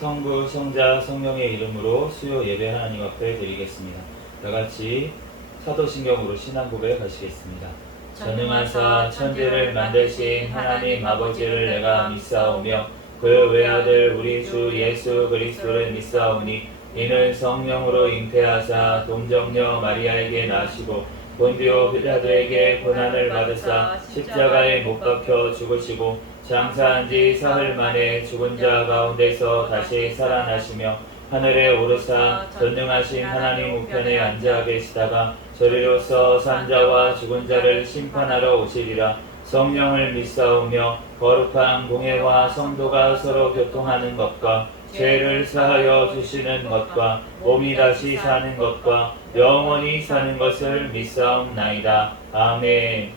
성부, 성자, 성령의 이름으로 수요 예배 하나님 앞에 드리겠습니다. 다같이 사도신경으로 신앙 고백하시겠습니다. 전능하사 천지를 만드신 하나님 아버지를 내가 믿사오며 그 외아들 우리 주 예수 그리스도를 믿사오니 이는 성령으로 잉태하사 동정녀 마리아에게 나시고 본디오 빌라도에게 고난을 받으사 십자가에 못 박혀 죽으시고 장사한 지 사흘 만에 죽은 자 가운데서 다시 살아나시며 하늘에 오르사 전능하신 하나님 우편에 앉아 계시다가 저리로서 산자와 죽은 자를 심판하러 오시리라. 성령을 믿사오며 거룩한 공회와 성도가 서로 교통하는 것과 죄를 사하여 주시는 것과 몸이 다시 사는 것과 영원히 사는 것을 믿사옵나이다. 아멘.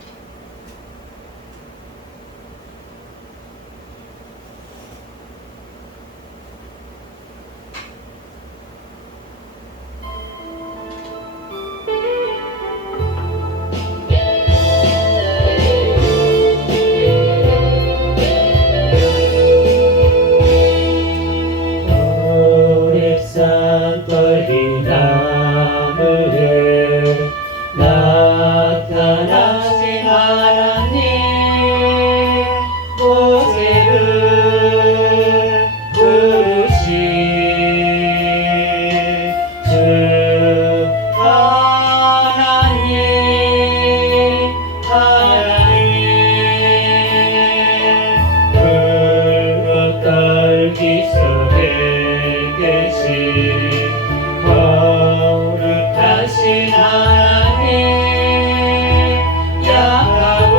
오랫산 떨린 나무에 나타나신 하나님 모세를 부르신 주 하나님 붉은 떨기석에 계신 거룩하신 하나님 약하고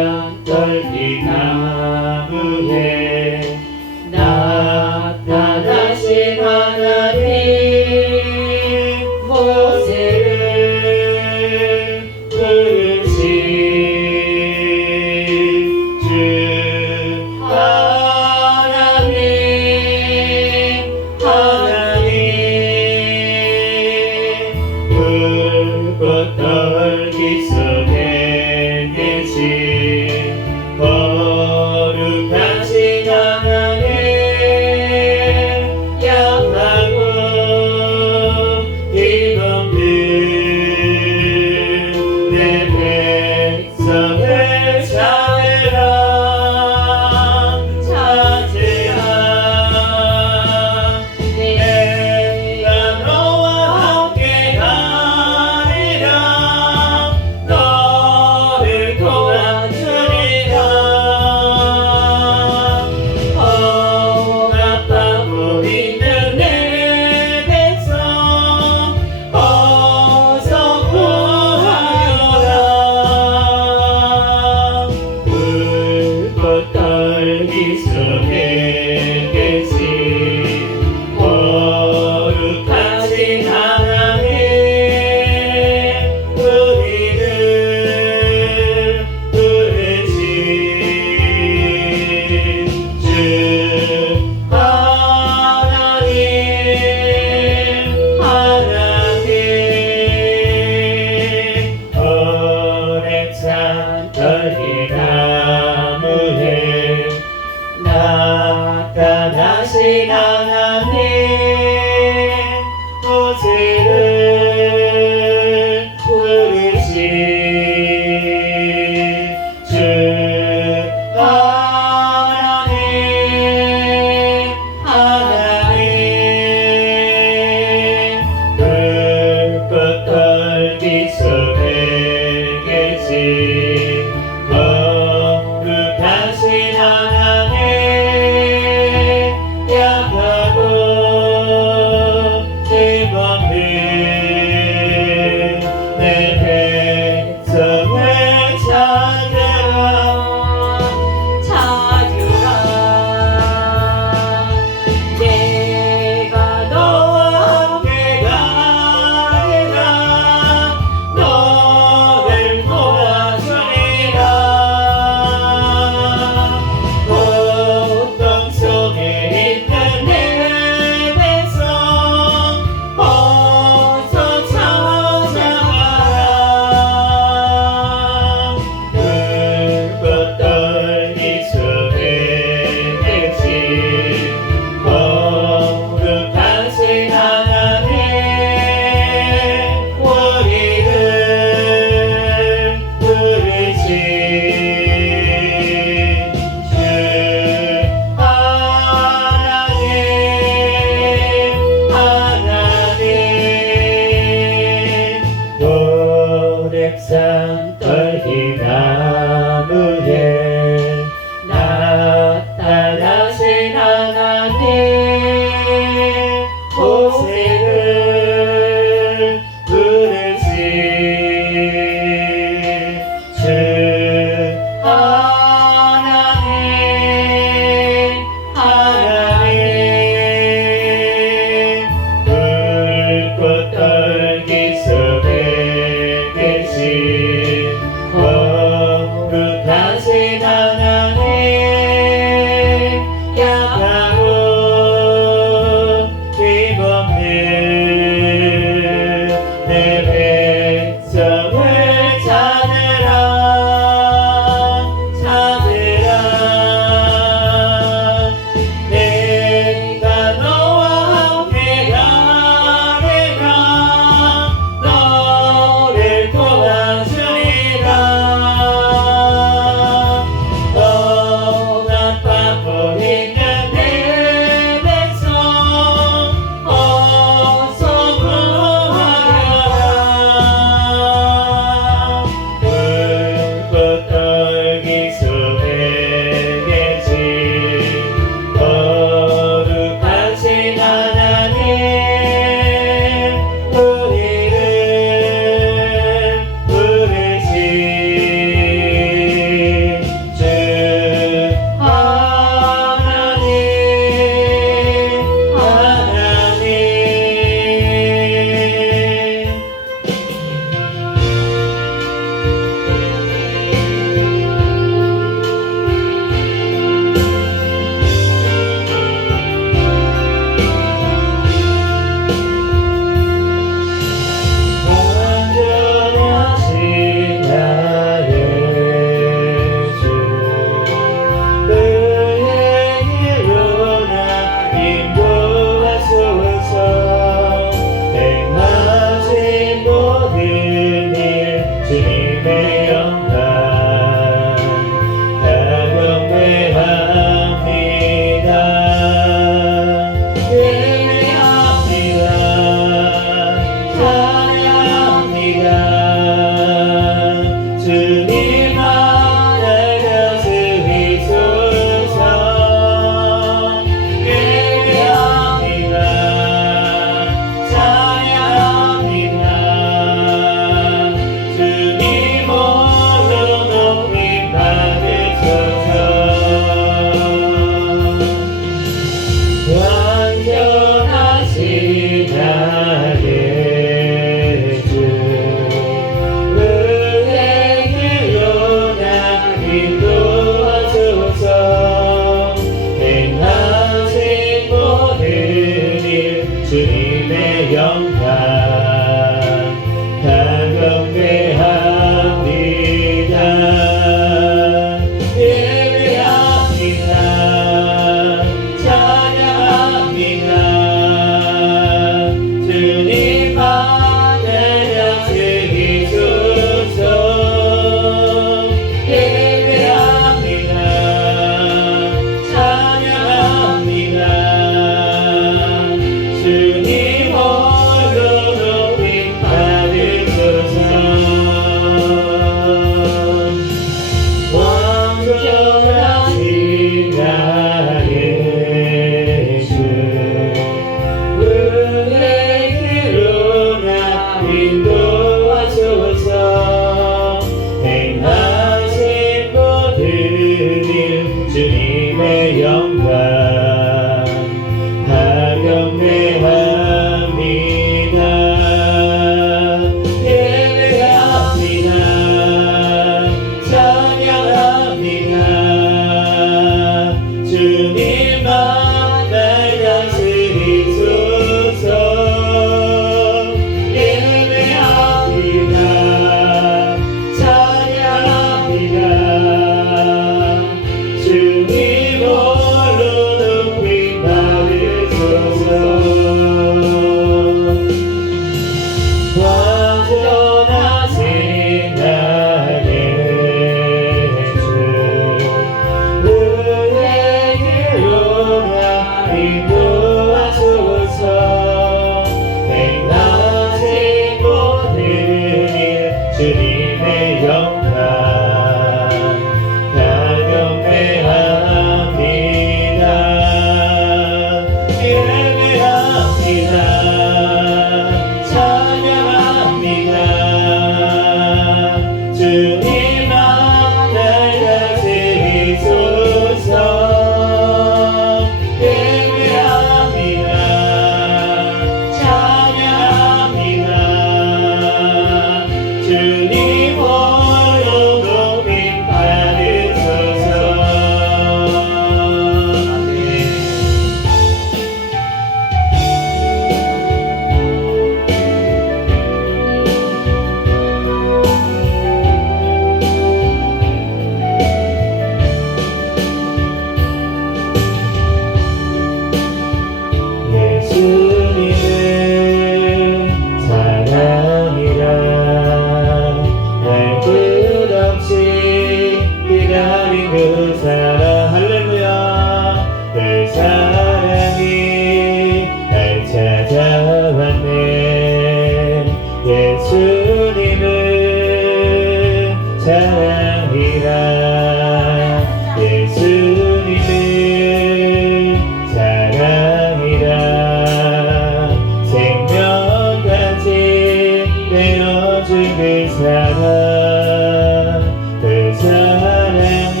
그 사랑이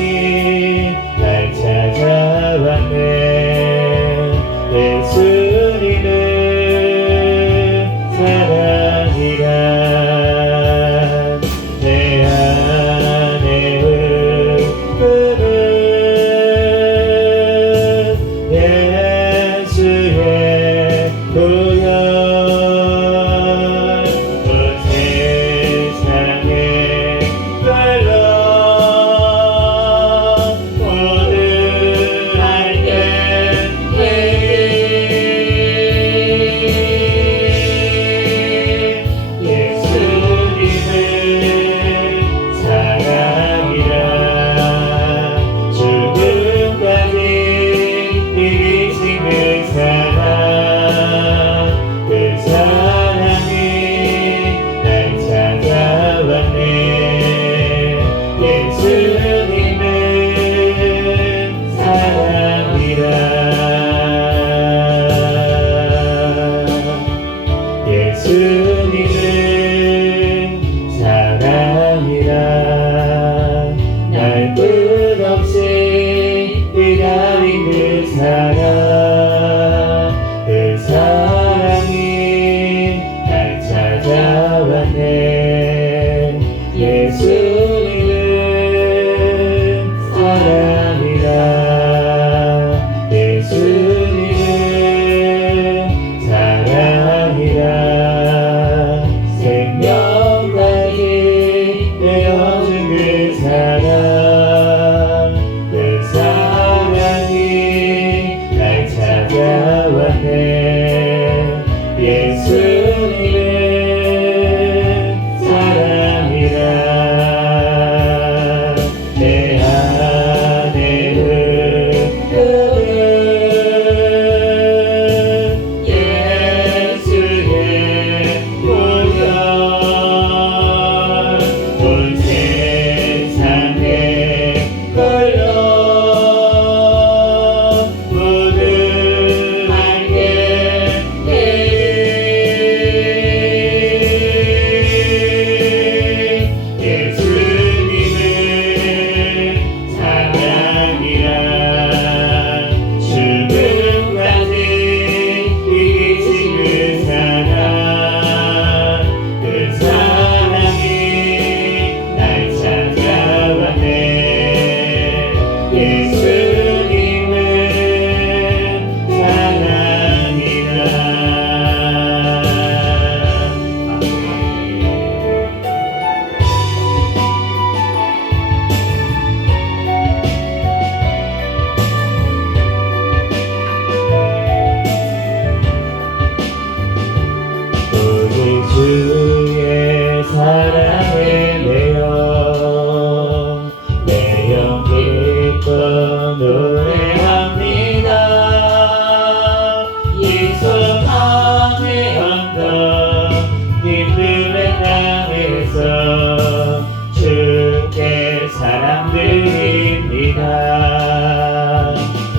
날 찾아왔네. 예수님은 사랑이라. 내 안에 흐르는 예수의 보혈, 온 세상에 흘러 모든 알게 예수님은 사랑이라. 죽음까지 이기신 그 사랑, 그 사랑이 날 찾아왔네. 예수님은 사랑이라. 예수님은 사랑이라. 날 끝없이 기다린 그 사랑, 그 사랑이 날 찾아왔네. 예수님은 사랑이라. 예수님은 사랑이라. 생명까지 내어준 그 사랑, 그 사랑이 날 찾아왔네. 예수님은 사랑이라. 내 안에 흐르는 예수의 보혈, 온 세상에 흘러 모든 알게 예수님은 사랑이라. 죽음까지 이기신 그 사랑, 그 사랑이 날 찾아왔네. 예수님은 사랑이라. 우리 주의 사랑에 내영 기뻐 노래합니다. 이 소망의 언덕 기쁨의 땅에서 주께 사랑드립니다.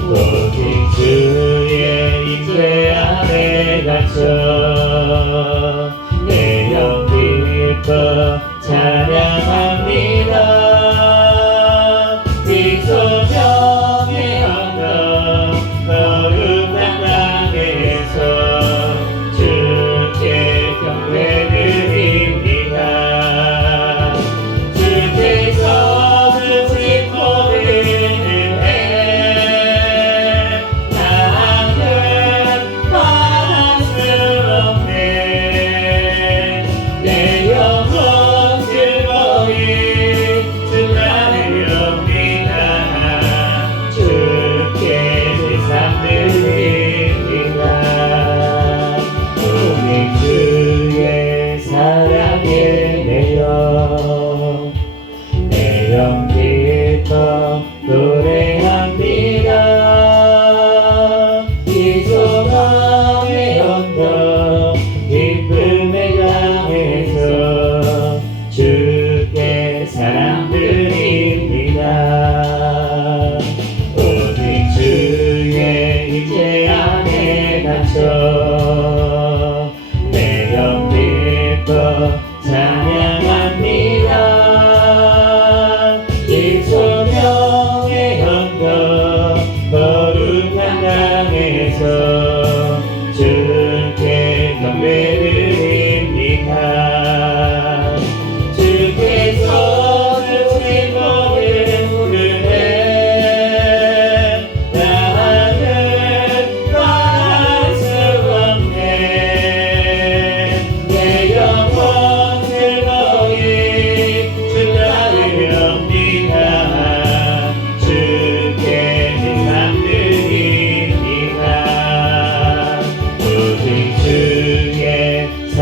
오직 주의 임재 안에 갇혀 내영 기뻐 찬양합니다. 미소명의 언덕 거룩한 땅에서 주께 경배드립니다. 주께서 주신 모든 은혜 나는 말할 수 없네. 내 영혼 즐거이 축하드립니다. 주께 제삼 드립니다. 오직 주의 사랑에 내영 기뻐 노래합니다. 이 소망의 언덕 기쁨의 강에서 주께 사랑드립니다. 오직 주의 임재 안에 갇혀 내영 기뻐 찬양합니다.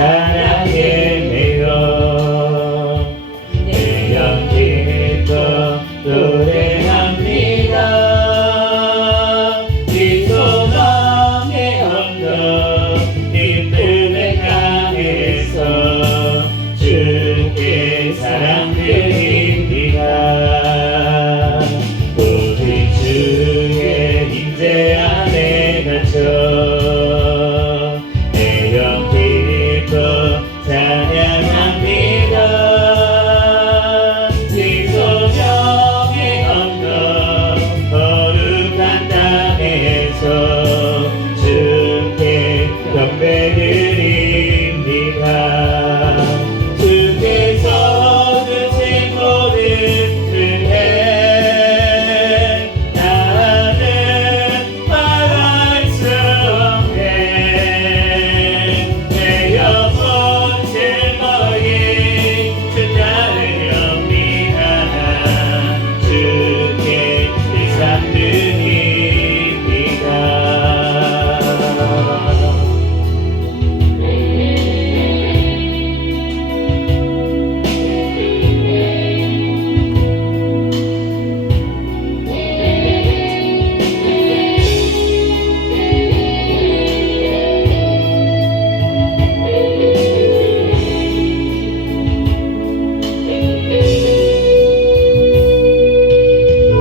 사랑에 매여 내영 기뻐 노래합니다. 이 소망의 언덕 기쁨의 땅에서 주께 사랑 드립니다. 우리 주의 임재 안에 갇혀 내영 기뻐 찬양합니다. 이 소명의 언덕 거룩한 땅에서 주께 경배드립니다. 주께서 주신 모든 은혜 나는 말할 수 없네. 내 영혼 즐거이 주 따르렵니다. 주께 일삼 드립니다.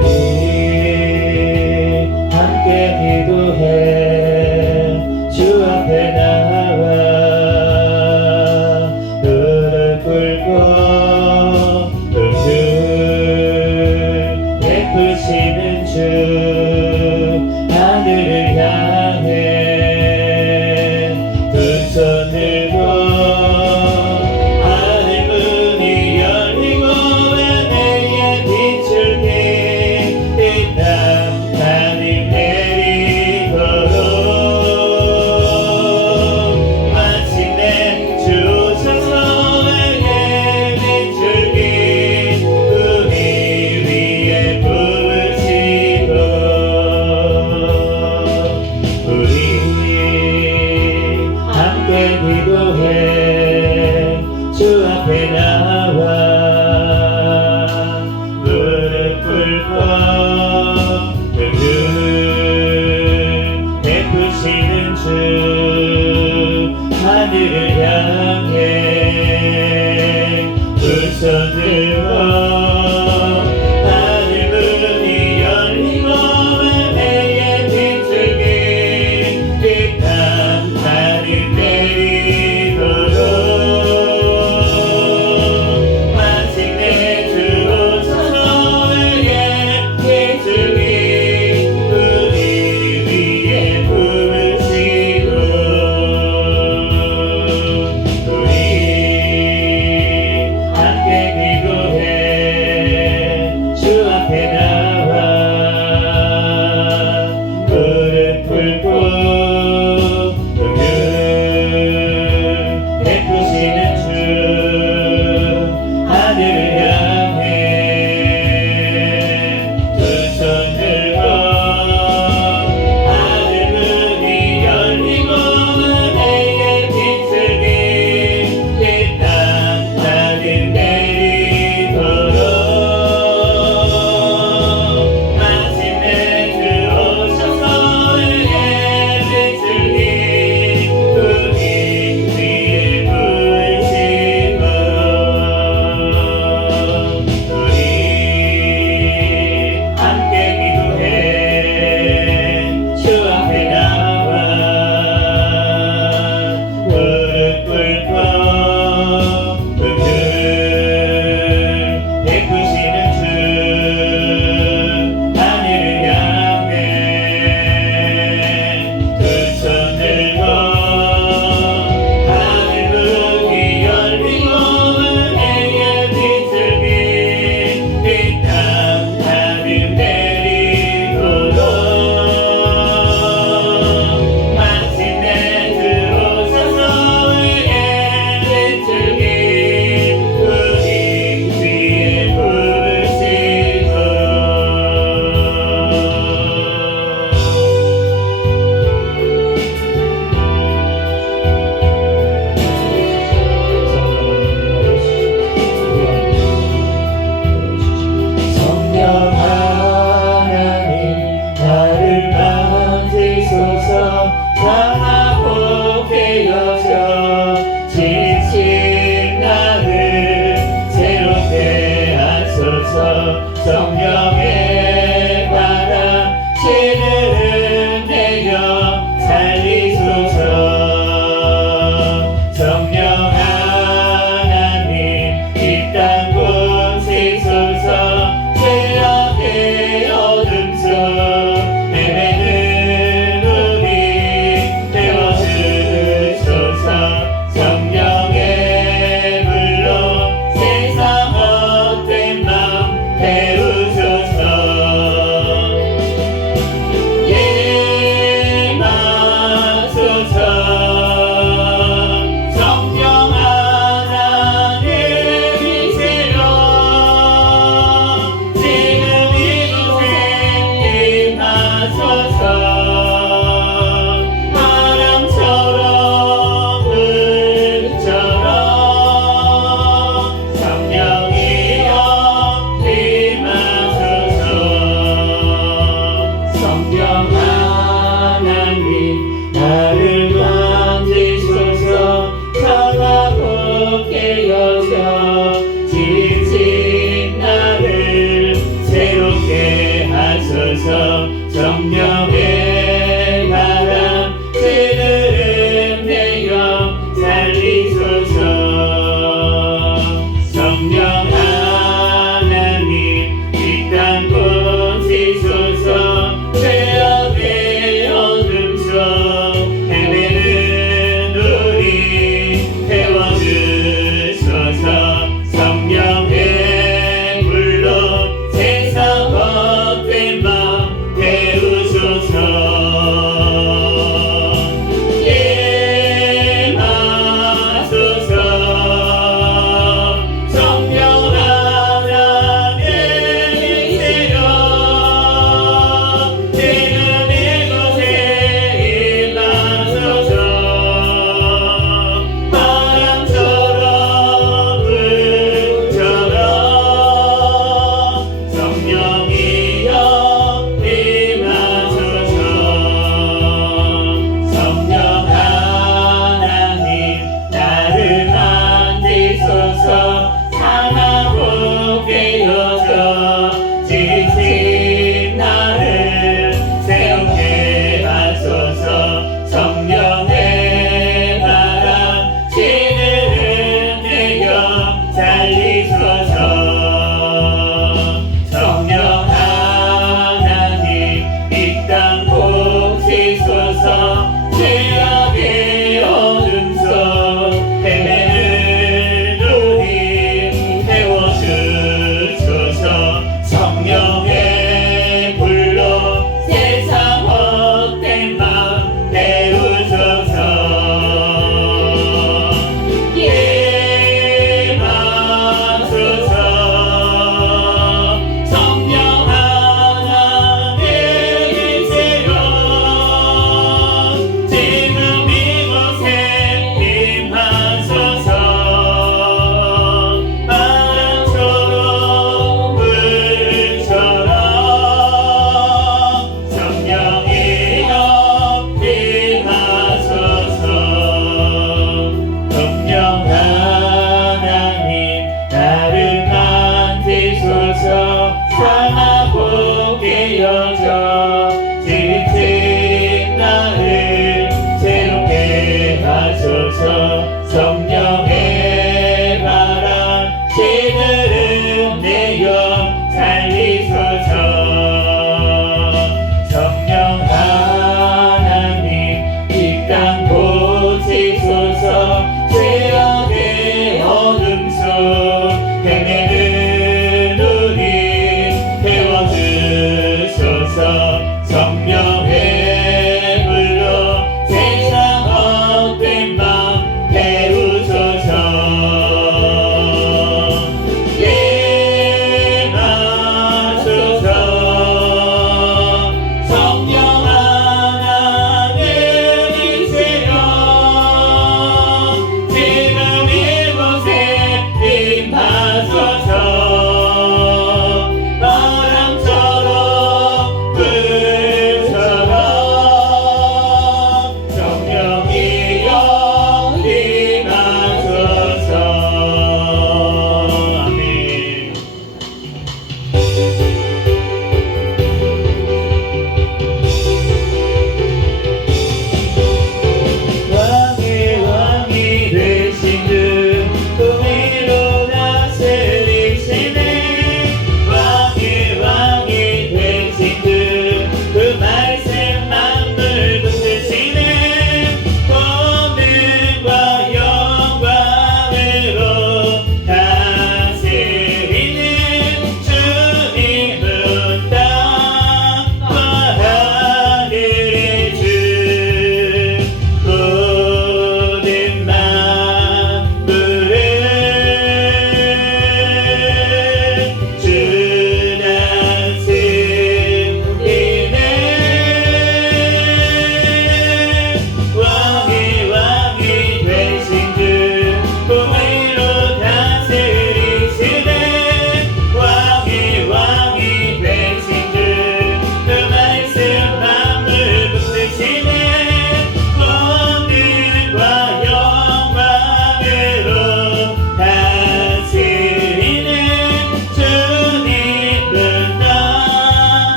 우리 함께 기도해 주 앞에 나와 무릎 꿇고 은줄 베푸시는 주 하늘을 향해 두 손 들고 하늘 문이 열리고 은혜의 빛줄기 이 땅 하늘 내리도록 마침내 주 오셔서 은혜의 빛줄기 우리 위에 부으시고 우리 함께 기도해 주 앞에 나와 무릎 꿇고 은줄 베푸시는 주 하늘을 향해 두 손 들고 하늘 문이 열리고 은혜의 빛줄기 이 땅 하늘 내리도록 마침내 주 오셔서 은혜의 빛줄기 우리 위에 부으시고 우리 함께 기도해 임하소서 성령의 바람 시들은 내려 살리소서 성령 하나님 이 땅 곳이소서 죄악의 어둠 속 헤매는 우리 태워주소서 성령의 불로 세상 헛된 맘 태우소서 임하소서 성령 하나님이시여 지금 이곳에 임하소서 바람처럼 불처럼 성령이여 임하소서 성령 하나님 나를 만지소서 강하고 깨어져 지친 나를 새롭게 하소서 성령의 바람 그들은 내려 살리소서 성령 하나님 이 땅 곳이소서 죄악의 어둠 속 헤매는 우리 태워주소서 성령의 불로 세상 헛된 맘 태우소서 임하소서 성령 하나님이시여 지금 이곳에 임하소서 바람처럼 불처럼 성령이여 임하소서 성령 하나님 나를 만지소서 상하고 깨어져 지친 나를 새롭게 하소서 성령의 바람 시들은 내려 살리소서 성령 하나님 이 땅 곳이소서 죄악의 어둠 속 헤매는 우리 태워주소서 성령의 불로 세상 헛된 맘 태우소서 임하소서 성령 하나님이시여 지금 이곳에 임하소서 바람처럼 불처럼 성령이여 임하소서 성령 하나님 나를 만지소서 상하고 깨어져 지친 나를 새롭게 하소서 성령의 바람 시들은 내려 살리소서 성령 하나님 이 땅 곳이소서 죄악의 어둠 속 헤매는 우리 태워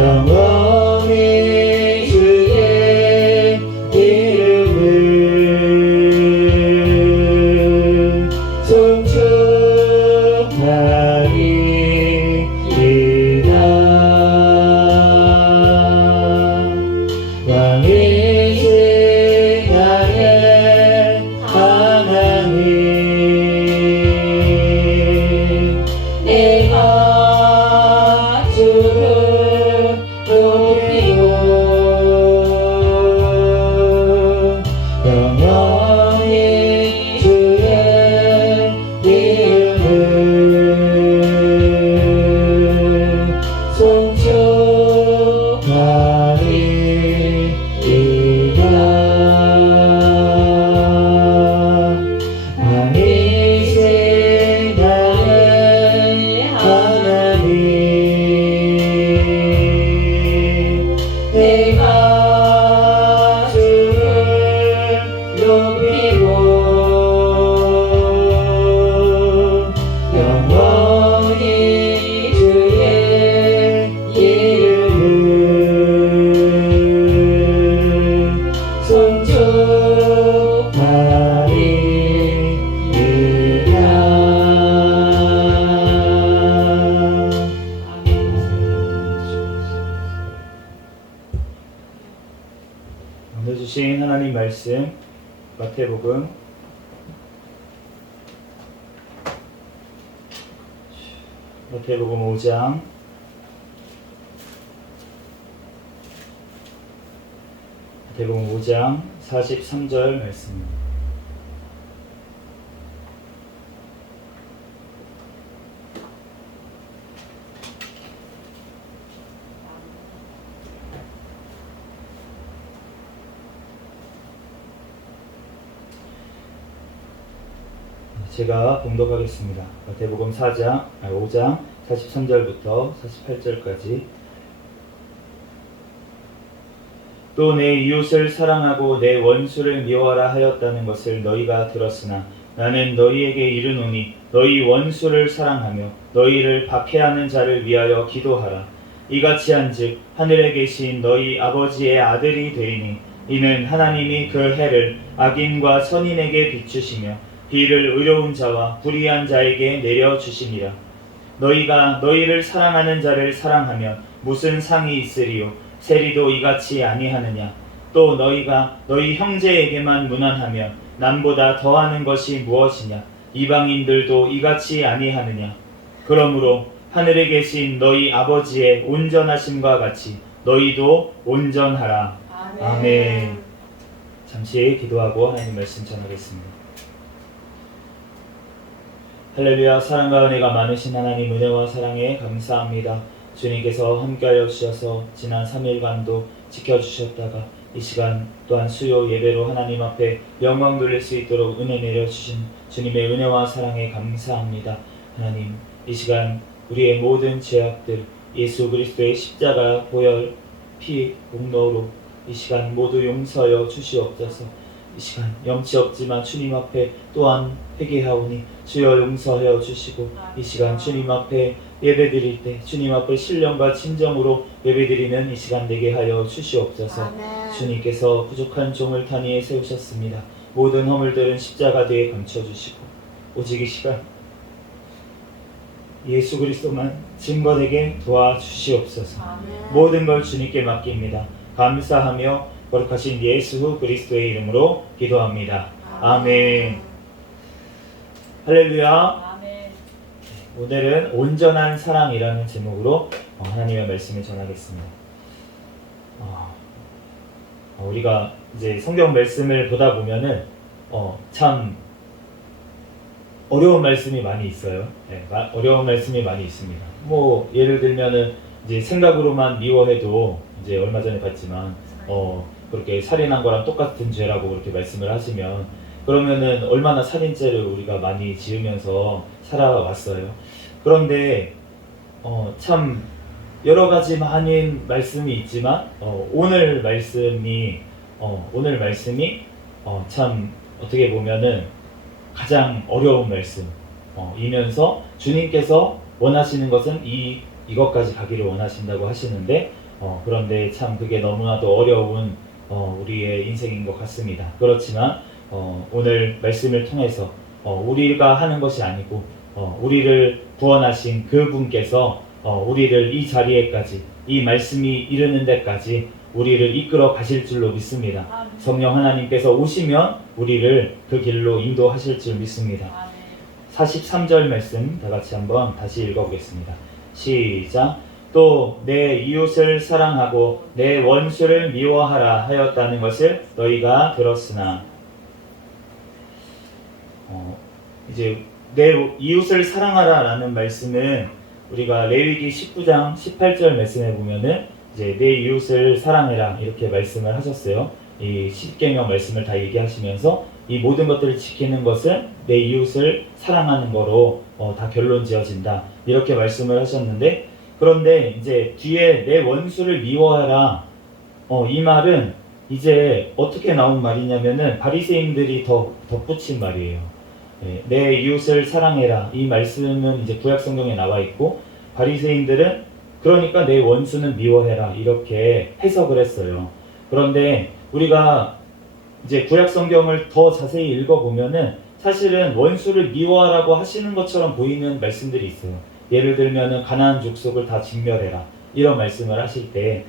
영원히 주의 이름을 송축하리이다. 왕이신 나의 하나님, 내가 주를 높이고 영원히 주의 이름을 송축하리이다. 왕이신 나의 하나님, 내가 주를 높이고 영원히 주의 이름을 오늘 주신 하나님 말씀 마태복음 5장 43절 말씀입니다. 제가 봉독하겠습니다. 마태복음 5장 43절부터 48절까지. 또 내 이웃을 사랑하고 내 원수를 미워하라 하였다는 것을 너희가 들었으나 나는 너희에게 이르노니 너희 원수를 사랑하며 너희를 박해하는 자를 위하여 기도하라. 이같이 한즉 하늘에 계신 너희 아버지의 아들이 되리니 이는 하나님이 그 해를 악인과 선인에게 비추시며 비를 의로운 자와 불의한 자에게 내려주시니라. 너희가 너희를 사랑하는 자를 사랑하면 무슨 상이 있으리요? 세리도 이같이 아니하느냐? 또 너희가 너희 형제에게만 무난하면 남보다 더하는 것이 무엇이냐? 이방인들도 이같이 아니하느냐? 그러므로 하늘에 계신 너희 아버지의 온전하심과 같이 너희도 온전하라. 아멘. 잠시 기도하고 하나님 말씀 전하겠습니다. 할렐루야. 사랑과 은혜가 많으신 하나님, 은혜와 사랑에 감사합니다. 주님께서 함께하여 주셔서 지난 3일간도 지켜주셨다가 이 시간 또한 수요 예배로 하나님 앞에 영광 돌릴 수 있도록 은혜 내려주신 주님의 은혜와 사랑에 감사합니다. 하나님, 이 시간 우리의 모든 죄악들 예수 그리스도의 십자가 보혈 피 공로로 이 시간 모두 용서하여 주시옵소서. 이 시간 염치 없지만 주님 앞에 또한 회개하오니 주여 용서하여 주시고, 이 시간 주님 앞에 예배드릴 때 주님 앞에 신령과 진정으로 예배드리는 이 시간 되게 하여 주시옵소서. 아멘. 주님께서 부족한 종을 단위에 세우셨습니다. 모든 허물들은 십자가 뒤에 감춰주시고 오직 이 시간 예수 그리스도만 증거되게 도와주시옵소서. 아멘. 모든 걸 주님께 맡깁니다. 감사하며 거룩하신 예수 그리스도의 이름으로 기도합니다. 아멘. 할렐루야. 아멘. 오늘은 온전한 사랑이라는 제목으로 하나님의 말씀을 전하겠습니다. 우리가 이제 성경 말씀을 보다 보면은 참 어려운 말씀이 많이 있어요. 네, 어려운 말씀이 많이 있습니다. 뭐 예를 들면은 이제 생각으로만 미워해도 이제 얼마 전에 봤지만 그렇게 살인한 거랑 똑같은 죄라고 그렇게 말씀을 하시면, 그러면은 얼마나 살인죄를 우리가 많이 지으면서 살아왔어요. 그런데 참 여러 가지 많은 말씀이 있지만 오늘 말씀이 참 어떻게 보면은 가장 어려운 말씀이면서 주님께서 원하시는 것은 이것까지 가기를 원하신다고 하시는데 그런데 참 그게 너무나도 어려운 우리의 인생인 것 같습니다. 그렇지만 오늘 말씀을 통해서 우리가 하는 것이 아니고 우리를 구원하신 그분께서 우리를 이 자리에까지 이 말씀이 이르는 데까지 우리를 이끌어 가실 줄로 믿습니다. 아멘. 성령 하나님께서 오시면 우리를 그 길로 인도하실 줄 믿습니다. 아멘. 43절 말씀 다 같이 한번 다시 읽어보겠습니다. 시작. 또 내 이웃을 사랑하고 내 원수를 미워하라 하였다는 것을 너희가 들었으나 이제 내 이웃을 사랑하라 라는 말씀은 우리가 레위기 19장 18절 말씀에 보면은 이제 내 이웃을 사랑해라 이렇게 말씀을 하셨어요. 이 십계명 말씀을 다 얘기하시면서 이 모든 것들을 지키는 것은 내 이웃을 사랑하는 거로 다 결론 지어진다 이렇게 말씀을 하셨는데, 그런데 이제 뒤에 내 원수를 미워하라 이 말은 이제 어떻게 나온 말이냐면은 바리새인들이 더 덧붙인 말이에요. 내 이웃을 사랑해라 이 말씀은 이제 구약 성경에 나와 있고, 바리새인들은 그러니까 내 원수는 미워해라 이렇게 해석을 했어요. 그런데 우리가 이제 구약 성경을 더 자세히 읽어보면은 사실은 원수를 미워하라고 하시는 것처럼 보이는 말씀들이 있어요. 예를 들면은 가나안 족속을 다 진멸해라 이런 말씀을 하실 때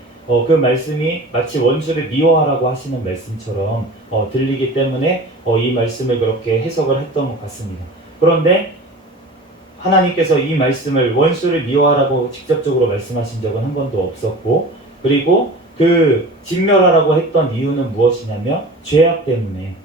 그 말씀이 마치 원수를 미워하라고 하시는 말씀처럼 들리기 때문에 이 말씀을 그렇게 해석을 했던 것 같습니다. 그런데 하나님께서 이 말씀을 원수를 미워하라고 직접적으로 말씀하신 적은 한 번도 없었고, 그리고 그 진멸하라고 했던 이유는 무엇이냐면 죄악 때문에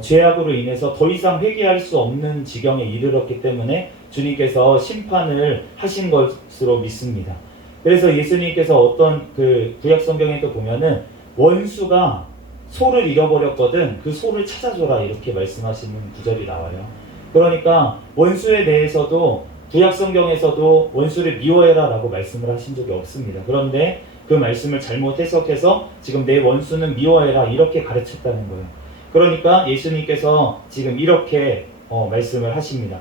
죄악으로 인해서 더 이상 회개할 수 없는 지경에 이르렀기 때문에 주님께서 심판을 하신 것으로 믿습니다. 그래서 예수님께서 어떤 그 구약 성경에도 보면은 원수가 소를 잃어버렸거든 그 소를 찾아줘라 이렇게 말씀하시는 구절이 나와요. 그러니까 원수에 대해서도 구약 성경에서도 원수를 미워해라 라고 말씀을 하신 적이 없습니다. 그런데 그 말씀을 잘못 해석해서 지금 내 원수는 미워해라 이렇게 가르쳤다는 거예요. 그러니까 예수님께서 지금 이렇게 말씀을 하십니다.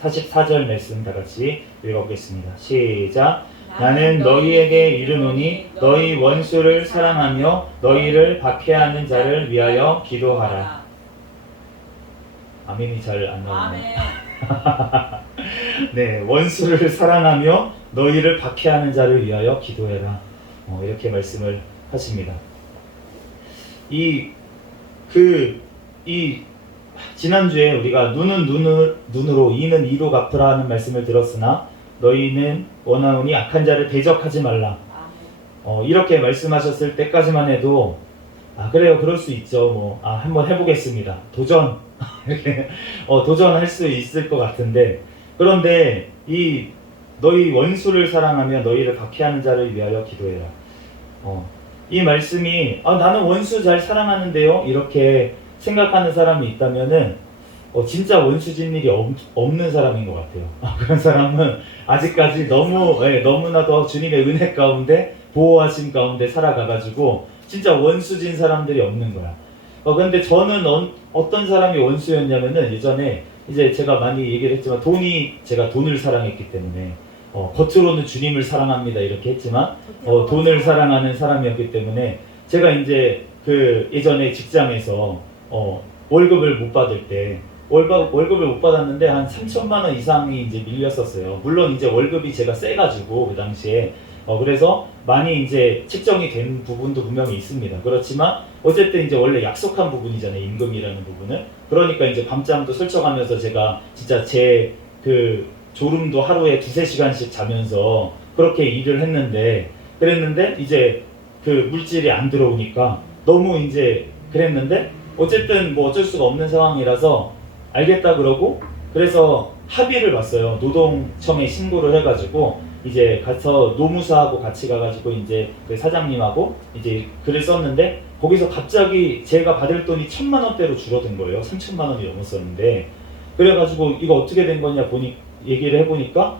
44절 말씀 다 같이 읽어보겠습니다. 시작. 나는 너희에게 이르노니 너희 원수를 사랑하며 너희를 박해하는 자를 위하여 기도하라. 아멘이 잘 안 나오네요. 네, 원수를 사랑하며 너희를 박해하는 자를 위하여 기도해라. 이렇게 말씀을 하십니다. 지난주에 우리가 눈은 눈으로 이는 이로 갚으라 하는 말씀을 들었으나 너희는 원하오니 악한 자를 대적하지 말라. 이렇게 말씀하셨을 때까지만 해도 그래요, 그럴 수 있죠. 한번 해보겠습니다. 도전. 도전할 수 있을 것 같은데, 그런데 너희 원수를 사랑하며 너희를 박해하는 자를 위하여 기도해라. 이 말씀이 나는 원수 잘 사랑하는데요 이렇게 생각하는 사람이 있다면은 진짜 원수진 일이 없는 사람인 것 같아요. 그런 사람은 아직까지 너무나도 주님의 은혜 가운데 보호하심 가운데 살아가가지고 진짜 원수진 사람들이 없는 거야. 근데 저는 어떤 사람이 원수였냐면은 예전에 이제 제가 많이 얘기를 했지만 제가 돈을 사랑했기 때문에 겉으로는 주님을 사랑합니다 이렇게 했지만 돈을 사랑하는 사람이었기 때문에 제가 이제 그 예전에 직장에서 월급을 못 받을 때 월급을 못 받았는데 한 3천만 원 이상이 이제 밀렸었어요. 물론 이제 월급이 제가 세가지고 그 당시에 그래서 많이 이제 책정이 된 부분도 분명히 있습니다. 그렇지만 어쨌든 이제 원래 약속한 부분이잖아요, 임금이라는 부분은. 그러니까 이제 밤잠도 설쳐가면서 제가 진짜 제 그 졸음도 하루에 2-3시간씩 자면서 그렇게 일을 그랬는데 이제 그 물질이 안 들어오니까 너무 이제 그랬는데 어쨌든 뭐 어쩔 수가 없는 상황이라서 알겠다 그러고, 그래서 합의를 봤어요. 노동청에 신고를 해가지고 이제 가서 노무사하고 같이 가가지고 이제 그 사장님하고 이제 글을 썼는데, 거기서 갑자기 제가 받을 돈이 1,000만 원대로 줄어든 거예요. 3,000만 원이 넘었었는데. 그래가지고 이거 어떻게 된 거냐 얘기를 해보니까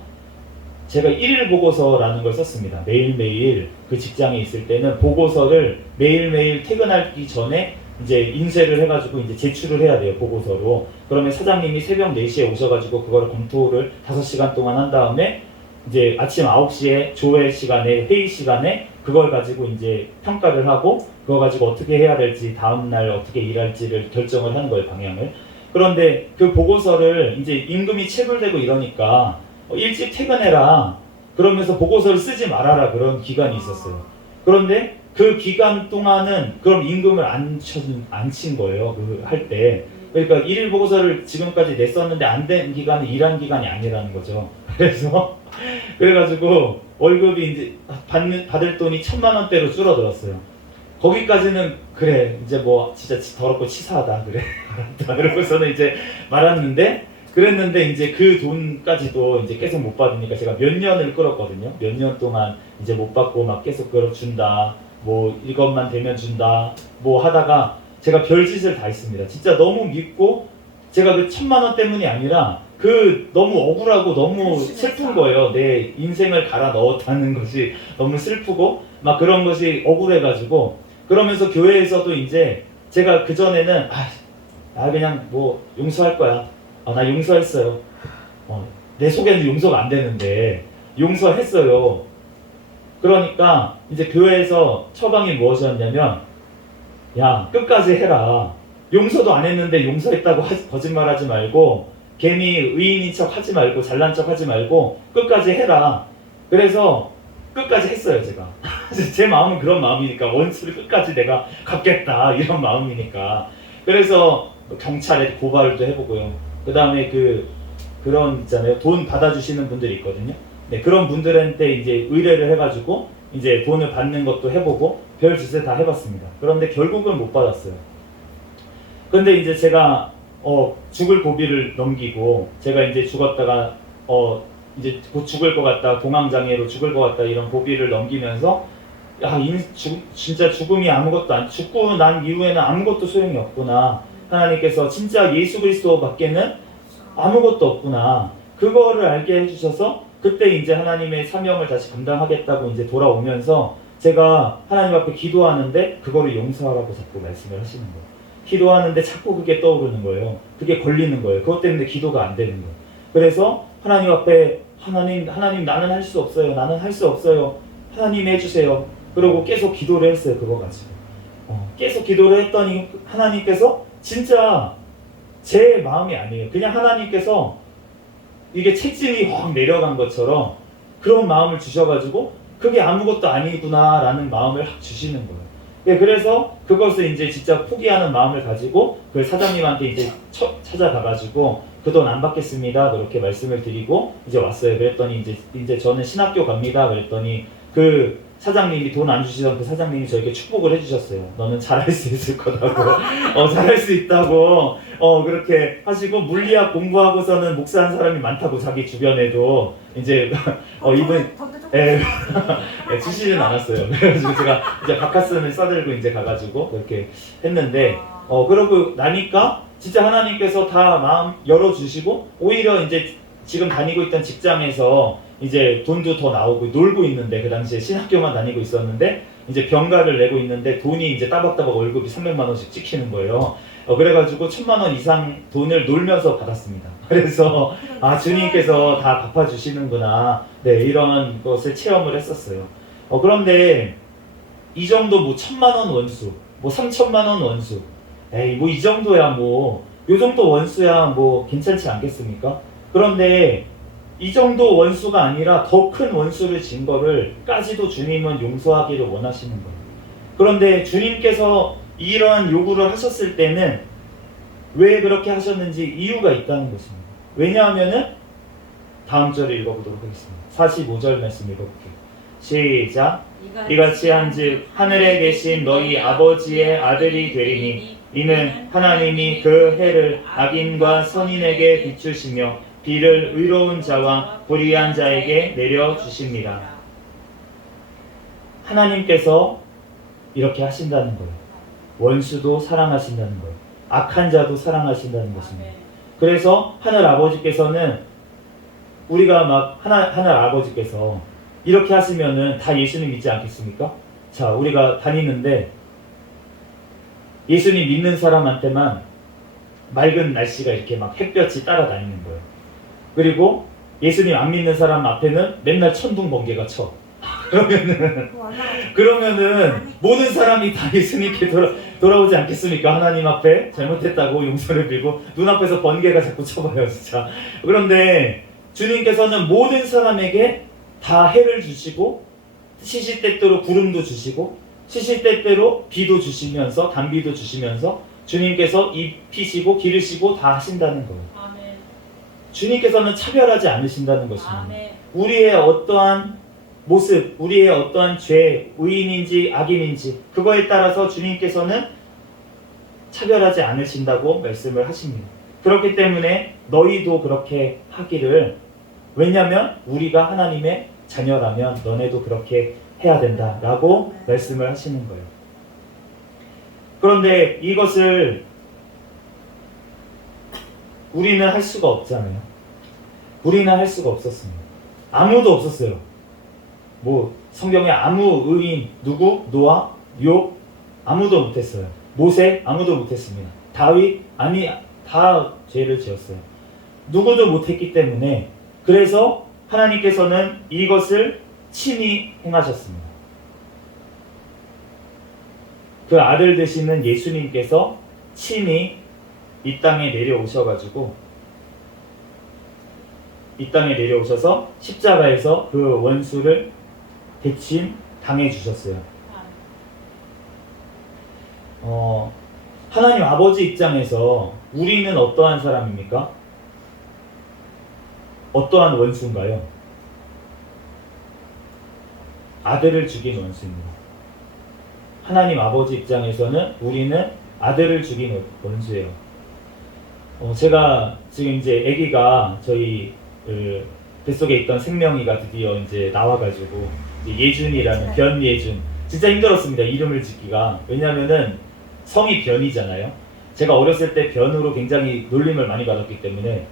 제가 1일 보고서라는 걸 썼습니다. 매일매일 그 직장에 있을 때는 보고서를 매일매일 퇴근하기 전에 이제 인쇄를 해가지고 이제 제출을 해야 돼요, 보고서로. 그러면 사장님이 새벽 4시에 오셔가지고 그거를 검토를 5시간 동안 한 다음에 이제 아침 9시에 조회 시간에 회의 시간에 그걸 가지고 이제 평가를 하고 그거 가지고 어떻게 해야 될지 다음날 어떻게 일할지를 결정을 하는 거예요, 방향을. 그런데 그 보고서를 이제 임금이 체불되고 이러니까 일찍 퇴근해라 그러면서 보고서를 쓰지 말아라 그런 기간이 있었어요. 그런데 그 기간 동안은 그럼 임금을 안 친 거예요. 그 할 때. 그러니까 일일 보고서를 지금까지 냈었는데 안 된 기간이 일한 기간이 아니라는 거죠. 그래가지고 월급이 이제 받을 돈이 1,000만 원대로 줄어들었어요. 거기까지는 그래 이제 뭐 진짜 더럽고 치사하다 그래 알았다 이러고서는 이제 말았는데 그랬는데 이제 그 돈까지도 이제 계속 못 받으니까 제가 몇 년을 끌었거든요. 몇 년 동안 이제 못 받고 막 계속 끌어준다. 뭐 이것만 되면 준다. 뭐 하다가 제가 별짓을 다 했습니다. 진짜 너무 믿고 제가 그 1,000만 원 때문이 아니라 그 너무 억울하고 너무 슬픈 거예요. 내 인생을 갈아 넣었다는 것이 너무 슬프고 막 그런 것이 억울해가지고 그러면서 교회에서도 이제 제가 그전에는 나 그냥 뭐 용서할 거야. 나 용서했어요. 내 속에는 용서가 안 되는데 용서했어요. 그러니까 이제 교회에서 처방이 무엇이었냐면 야 끝까지 해라. 용서도 안 했는데 용서했다고 거짓말하지 말고 괜히 의인인 척 하지 말고 잘난 척 하지 말고 끝까지 해라. 그래서 끝까지 했어요 제가. 제 마음은 그런 마음이니까 원수를 끝까지 내가 갚겠다 이런 마음이니까. 그래서 경찰에 고발도 해보고요. 그 다음에 그런 있잖아요. 돈 받아주시는 분들이 있거든요. 네, 그런 분들한테 이제 의뢰를 해가지고 이제 돈을 받는 것도 해보고 별 짓을 다 해봤습니다. 그런데 결국은 못 받았어요. 근데 이제 제가 죽을 고비를 넘기고 제가 이제 죽었다가 이제 곧 죽을 것 같다, 공황장애로 죽을 것 같다 이런 고비를 넘기면서 진짜 죽음이 아무것도 안 죽고 난 이후에는 아무것도 소용이 없구나. 하나님께서 진짜 예수 그리스도 밖에는 아무것도 없구나. 그거를 알게 해주셔서 그때 이제 하나님의 사명을 다시 감당하겠다고 이제 돌아오면서 제가 하나님 앞에 기도하는데 그거를 용서하라고 자꾸 말씀을 하시는 거예요. 기도하는데 자꾸 그게 떠오르는 거예요. 그게 걸리는 거예요. 그것 때문에 기도가 안 되는 거예요. 그래서 하나님 앞에 하나님 나는 할 수 없어요. 나는 할 수 없어요. 하나님 해주세요. 그러고 계속 기도를 했어요. 그거 가지고. 계속 기도를 했더니 하나님께서 진짜 제 마음이 아니에요. 그냥 하나님께서 이게 책임이 확 내려간 것처럼 그런 마음을 주셔가지고 그게 아무것도 아니구나 라는 마음을 확 주시는 거예요. 네, 그래서 그것을 이제 진짜 포기하는 마음을 가지고 그 사장님한테 이제 찾아가가지고 그 돈 안 받겠습니다 그렇게 말씀을 드리고 이제 왔어요. 그랬더니 이제 저는 신학교 갑니다 그랬더니 그 사장님이 돈 안 주시던 그 사장님이 저에게 축복을 해주셨어요. 너는 잘할 수 있을 거라고. 잘할 수 있다고. 그렇게 하시고 물리학 공부하고서는 목사한 사람이 많다고 자기 주변에도 이제 이분 주시진 않았어요. 그래가지고 제가 이제 바카스를 싸들고 이제 가가지고 그렇게 했는데 그러고 나니까 진짜 하나님께서 다 마음 열어주시고 오히려 이제 지금 다니고 있던 직장에서 이제 돈도 더 나오고 놀고 있는데 그 당시에 신학교만 다니고 있었는데 이제 병가를 내고 있는데 돈이 이제 따박따박 월급이 300만 원씩 찍히는 거예요. 그래가지고 1,000만 원 이상 돈을 놀면서 받았습니다. 그래서 주님께서 다 갚아주시는구나. 네, 이런 것을 체험을 했었어요. 그런데 이 정도 뭐 1,000만 원 원수, 뭐 3,000만 원 원수, 뭐 이 정도야 뭐 요 정도 원수야 뭐 괜찮지 않겠습니까? 그런데 이 정도 원수가 아니라 더 큰 원수를 진 거를까지도 주님은 용서하기를 원하시는 거예요. 그런데 주님께서 이런 요구를 하셨을 때는 왜 그렇게 하셨는지 이유가 있다는 것입니다. 왜냐하면은 다음 절을 읽어보도록 하겠습니다. 45절 말씀 읽어볼게요. 시작. 이같이 한즉 하늘에 계신 너희 아버지의 아들이 되리니 이는 하나님이 그 해를 악인과 선인에게 비추시며 비를 의로운 자와 불의한 자에게 내려주십니다. 하나님께서 이렇게 하신다는 거예요. 원수도 사랑하신다는 거예요. 악한 자도 사랑하신다는 것입니다. 그래서 하늘 아버지께서는 우리가 막 하늘 아버지께서 이렇게 하시면은 다 예수님 믿지 않겠습니까? 자, 우리가 다니는데 예수님 믿는 사람한테만 맑은 날씨가 이렇게 막 햇볕이 따라다니는 거예요. 그리고 예수님 안 믿는 사람 앞에는 맨날 천둥 번개가 쳐. 그러면은 모든 사람이 다 예수님께 돌아오지 않겠습니까? 하나님 앞에 잘못했다고 용서를 빌고 눈앞에서 번개가 자꾸 쳐봐요, 진짜. 그런데 주님께서는 모든 사람에게 다 해를 주시고 시시때때로 구름도 주시고 시시때때로 비도 주시면서 단비도 주시면서 주님께서 입히시고 기르시고 다 하신다는 거예요. 아멘. 주님께서는 차별하지 않으신다는 것입니다. 아멘. 우리의 어떠한 모습, 우리의 어떠한 죄, 의인인지 악인인지 그거에 따라서 주님께서는 차별하지 않으신다고 말씀을 하십니다. 그렇기 때문에 너희도 그렇게 하기를, 왜냐하면 우리가 하나님의 자녀라면 너네도 그렇게 해야 된다라고 말씀을 하시는 거예요. 그런데 이것을 우리는 할 수가 없잖아요. 우리는 할 수가 없었습니다. 아무도 없었어요. 뭐 성경에 아무 의인, 누구? 노아, 욥 아무도 못했어요. 모세 아무도 못했습니다. 다윗 아니 다 죄를 지었어요. 누구도 못했기 때문에 그래서 하나님께서는 이것을 친히 행하셨습니다. 그 아들 되시는 예수님께서 친히 이 땅에 내려오셔가지고 이 땅에 내려오셔서 십자가에서 그 원수를 대신 당해주셨어요. 하나님 아버지 입장에서 우리는 어떠한 사람입니까? 어떠한 원수인가요? 아들을 죽인 원수입니다. 하나님 아버지 입장에서는 우리는 아들을 죽인 원수예요. 제가 지금 이제 아기가 저희 뱃속에 있던 생명이가 드디어 이제 나와가지고 예준이라는 변예준, 진짜 힘들었습니다. 이름을 짓기가. 왜냐면은 성이 변이잖아요. 제가 어렸을 때 변으로 굉장히 놀림을 많이 받았기 때문에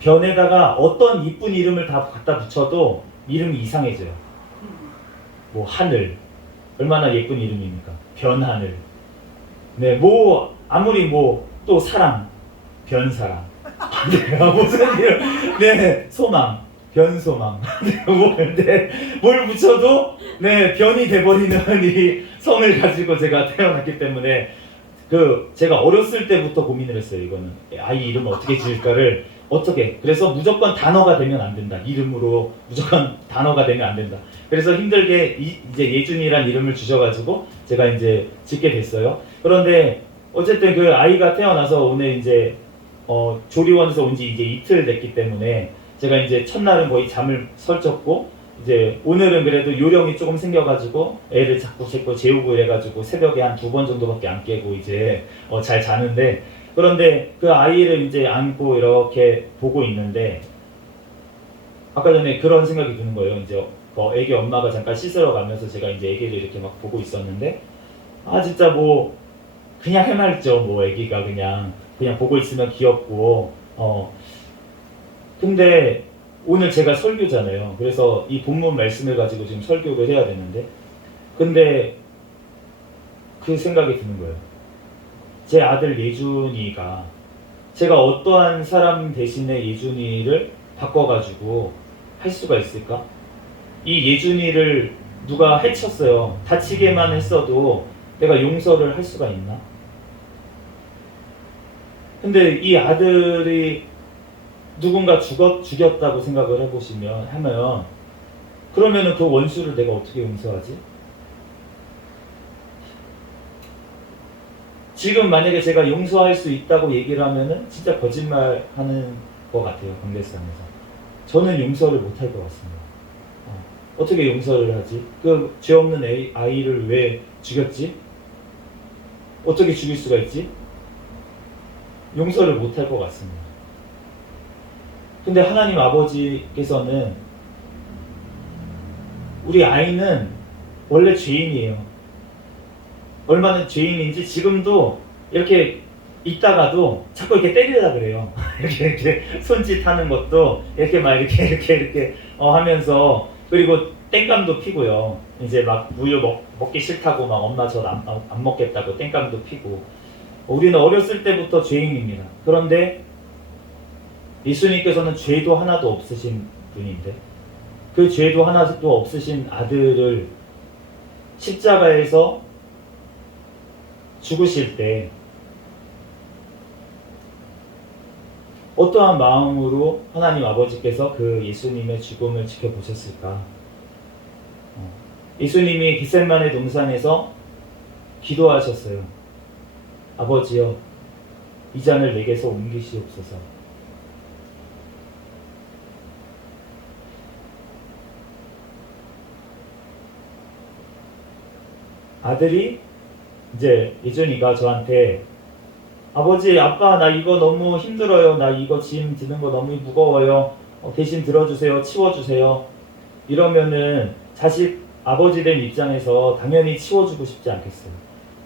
변에다가 어떤 이쁜 이름을 다 갖다 붙여도 이름이 이상해져요. 뭐 하늘, 얼마나 예쁜 이름입니까? 변하늘. 네, 뭐 아무리 뭐 또 사랑, 변사랑. 네, 무슨 이름? 네, 소망, 변소망. 네, 뭘 붙여도 네 변이 돼버리는 이 성을 가지고 제가 태어났기 때문에 제가 어렸을 때부터 고민을 했어요. 이거는 아이 이름을 어떻게 지을까를 어떻게. 그래서 무조건 단어가 되면 안 된다. 이름으로 무조건 단어가 되면 안 된다. 그래서 힘들게 이제 예준이란 이름을 주셔가지고 제가 이제 짓게 됐어요. 그런데 어쨌든 그 아이가 태어나서 오늘 이제 조리원에서 온 지 이제 이틀 됐기 때문에 제가 이제 첫날은 거의 잠을 설쳤고 이제 오늘은 그래도 요령이 조금 생겨가지고 애를 자꾸 재우고 이래가지고 새벽에 한 2번 정도밖에 안 깨고 이제 잘 자는데, 그런데 그 아이를 이제 안고 이렇게 보고 있는데 아까 전에 그런 생각이 드는 거예요. 이제 애기 엄마가 잠깐 씻으러 가면서 제가 이제 애기를 이렇게 막 보고 있었는데 진짜 뭐 그냥 해맑죠. 뭐 애기가 그냥 보고 있으면 귀엽고 근데 오늘 제가 설교잖아요. 그래서 이 본문 말씀을 가지고 지금 설교를 해야 되는데 근데 그 생각이 드는 거예요. 제 아들 예준이가 제가 어떠한 사람 대신에 예준이를 바꿔가지고 할 수가 있을까? 이 예준이를 누가 해쳤어요. 다치게만 했어도 내가 용서를 할 수가 있나? 근데 이 아들이 누군가 죽였다고 생각을 하면 그러면은 그 원수를 내가 어떻게 용서하지? 지금 만약에 제가 용서할 수 있다고 얘기를 하면은 진짜 거짓말 하는 것 같아요. 관계성에서 저는 용서를 못할 것 같습니다. 어떻게 용서를 하지? 그 죄 없는 아이를 왜 죽였지? 어떻게 죽일 수가 있지? 용서를 못할 것 같습니다. 근데 하나님 아버지께서는 우리 아이는 원래 죄인이에요. 얼마나 죄인인지 지금도 이렇게 있다가도 자꾸 이렇게 때리려고 그래요. 이렇게 손짓하는 것도 이렇게 막 이렇게 하면서, 그리고 땡깡도 피고요. 이제 막 우유 먹기 싫다고 막 엄마 저 안 먹겠다고 땡깡도 피고. 우리는 어렸을 때부터 죄인입니다. 그런데 예수님께서는 죄도 하나도 없으신 분인데 그 죄도 하나도 없으신 아들을 십자가에서 죽으실 때 어떠한 마음으로 하나님 아버지께서 그 예수님의 죽음을 지켜보셨을까? 예수님이 겟세마네 동산에서 기도하셨어요. 아버지여, 이 잔을 내게서 옮기시옵소서. 아들이 이제 예준이가 저한테 아버지, 아빠, 나 이거 너무 힘들어요. 나 이거 짐 드는 거 너무 무거워요. 대신 들어주세요. 치워주세요. 이러면은 자식 아버지 된 입장에서 당연히 치워주고 싶지 않겠어요.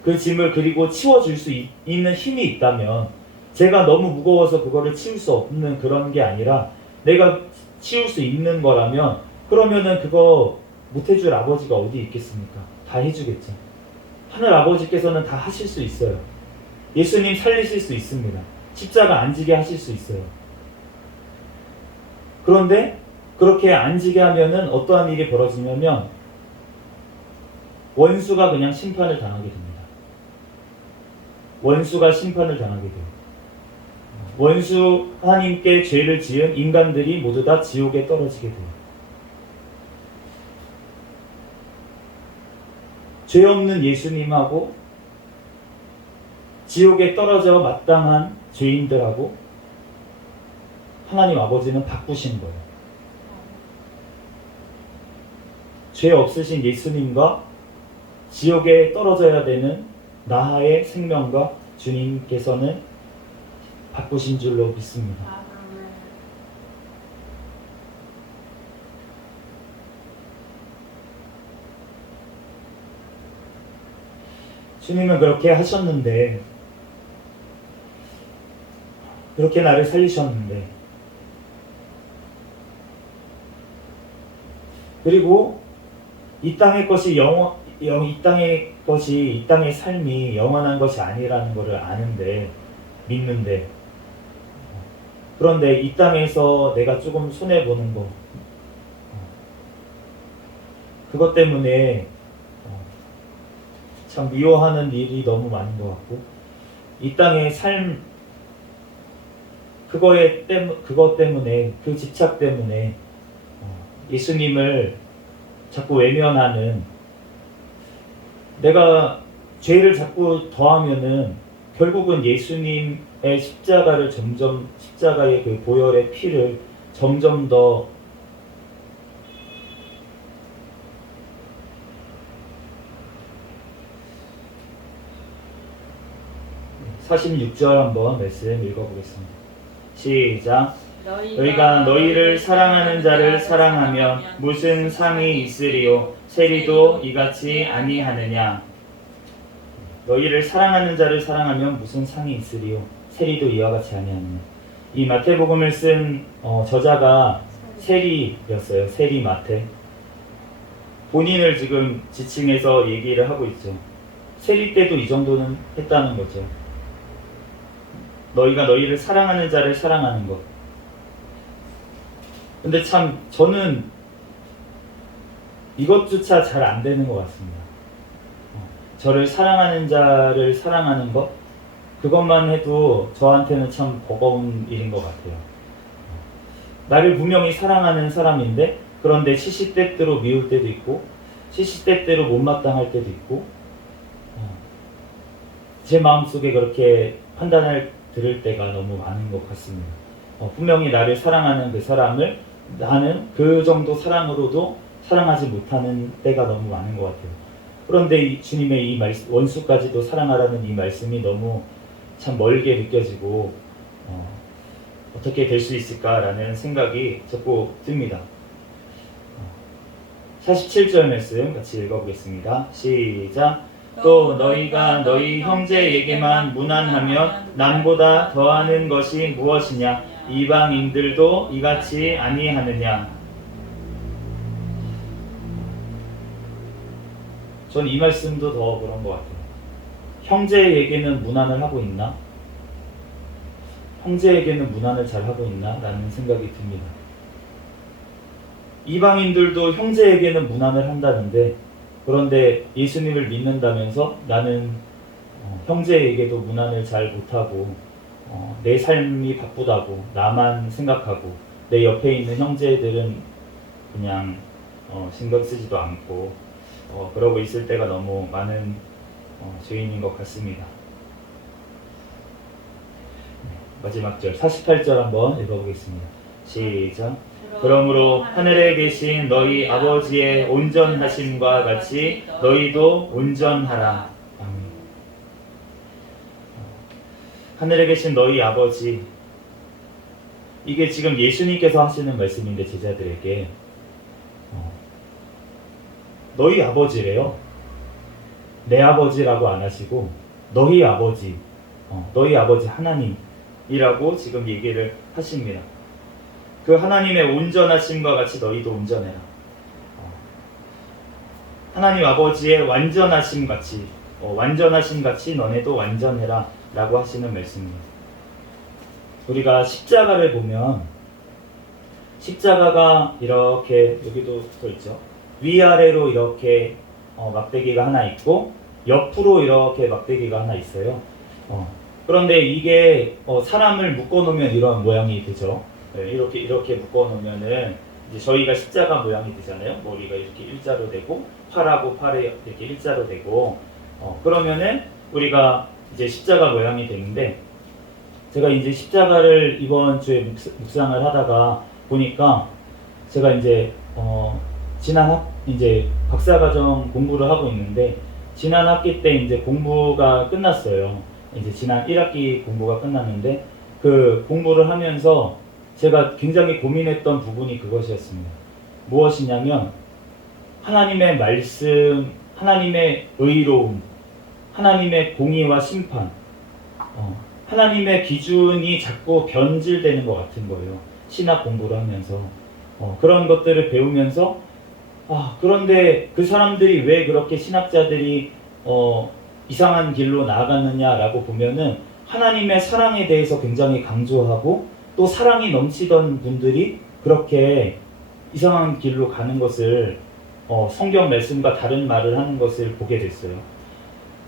그 짐을 그리고 치워줄 수 있는 힘이 있다면 제가 너무 무거워서 그거를 치울 수 없는 그런 게 아니라 내가 치울 수 있는 거라면 그러면은 그거 못해줄 아버지가 어디 있겠습니까? 다 해주겠죠. 하늘 아버지께서는 다 하실 수 있어요. 예수님 살리실 수 있습니다. 십자가 안 지게 하실 수 있어요. 그런데 그렇게 안 지게 하면은 어떠한 일이 벌어지냐면 원수가 그냥 심판을 당하게 됩니다. 원수가 심판을 당하게 돼요. 원수 하나님께 죄를 지은 인간들이 모두 다 지옥에 떨어지게 돼요. 죄 없는 예수님하고 지옥에 떨어져 마땅한 죄인들하고 하나님 아버지는 바꾸신 거예요. 죄 없으신 예수님과 지옥에 떨어져야 되는 나의 생명과 주님께서는 바꾸신 줄로 믿습니다. 주님은 그렇게 하셨는데, 그렇게 나를 살리셨는데, 그리고 이 땅의 것이 이 땅의 삶이 영원한 것이 아니라는 것을 아는데, 믿는데, 그런데 이 땅에서 내가 조금 손해보는 거, 그것 때문에 참 미워하는 일이 너무 많은 것 같고, 이 땅의 삶, 그것 때문에, 그 집착 때문에 예수님을 자꾸 외면하는, 내가 죄를 자꾸 더하면은 결국은 예수님의 십자가의 그 보혈의 피를 점점 더 (46절) 한번 말씀 읽어보겠습니다. 시작. 너희가 너희를 사랑하는 자를 사랑하면 무슨 상이 있으리요? 세리도 이같이 아니하느냐? 너희를 사랑하는 자를 사랑하면 무슨 상이 있으리요? 세리도 이와 같이 아니하느냐? 이 마태복음을 쓴 저자가 세리였어요. 세리 마태. 본인을 지금 지칭해서 얘기를 하고 있죠. 세리 때도 이 정도는 했다는 거죠. 너희가 너희를 사랑하는 자를 사랑하는 것. 근데 참 저는 이것조차 잘 안 되는 것 같습니다. 저를 사랑하는 자를 사랑하는 것, 그것만 해도 저한테는 참 버거운 일인 것 같아요. 나를 분명히 사랑하는 사람인데 그런데 시시때때로 미울 때도 있고 시시때때로 못마땅할 때도 있고, 제 마음속에 그렇게 판단을 들을 때가 너무 많은 것 같습니다. 분명히 나를 사랑하는 그 사람을 나는 그 정도 사랑으로도 사랑하지 못하는 때가 너무 많은 것 같아요. 그런데 주님의 이 말씀, 원수까지도 사랑하라는 이 말씀이 너무 참 멀게 느껴지고 어떻게 될 수 있을까라는 생각이 자꾸 듭니다. 47절 말씀 같이 읽어보겠습니다. 시작. 또 너희가 너희 형제에게만 무난하면 남보다 더하는 것이 무엇이냐? 이방인들도 이같이 아니하느냐? 전 이 말씀도 더 그런 것 같아요. 형제에게는 무난을 하고 있나? 형제에게는 무난을 잘 하고 있나? 라는 생각이 듭니다. 이방인들도 형제에게는 문안을 한다는데, 그런데 예수님을 믿는다면서 나는 형제에게도 문안을 잘 못하고 내 삶이 바쁘다고 나만 생각하고 내 옆에 있는 형제들은 그냥 신경 쓰지도 않고 그러고 있을 때가 너무 많은 죄인인 것 같습니다. 마지막 절 48절 한번 읽어보겠습니다. 시작. 그러므로 하늘에 계신 너희 아버지의 온전하심과 같이 너희도 온전하라. 아멘. 하늘에 계신 너희 아버지, 이게 지금 예수님께서 하시는 말씀인데 제자들에게 너희 아버지래요. 내 아버지라고 안 하시고 너희 아버지, 너희 아버지 하나님이라고 지금 얘기를 하십니다. 그 하나님의 온전하심과 같이 너희도 온전해라. 하나님 아버지의 완전하심 같이 너네도 완전해라 라고 하시는 말씀입니다. 우리가 십자가를 보면 십자가가 이렇게 여기도 써있죠. 위아래로 이렇게 막대기가 하나 있고 옆으로 이렇게 막대기가 하나 있어요. 그런데 이게 사람을 묶어놓으면 이런 모양이 되죠. 네, 이렇게 묶어놓으면은 이제 저희가 십자가 모양이 되잖아요. 머리가 이렇게 일자로 되고 팔하고 팔에 이렇게 일자로 되고 그러면은 우리가 이제 십자가 모양이 되는데, 제가 이제 십자가를 이번 주에 묵상을 하다가 보니까 제가 이제 지난 이제 박사과정 공부를 하고 있는데 지난 학기 때 이제 공부가 끝났어요. 이제 지난 1학기 공부가 끝났는데 그 공부를 하면서 제가 굉장히 고민했던 부분이 그것이었습니다. 무엇이냐면 하나님의 말씀, 하나님의 의로움, 하나님의 공의와 심판, 하나님의 기준이 자꾸 변질되는 것 같은 거예요. 신학 공부를 하면서 그런 것들을 배우면서 그런데 그 사람들이 왜 그렇게 신학자들이 이상한 길로 나아갔느냐라고 보면은 하나님의 사랑에 대해서 굉장히 강조하고 또 사랑이 넘치던 분들이 그렇게 이상한 길로 가는 것을 성경 말씀과 다른 말을 하는 것을 보게 됐어요.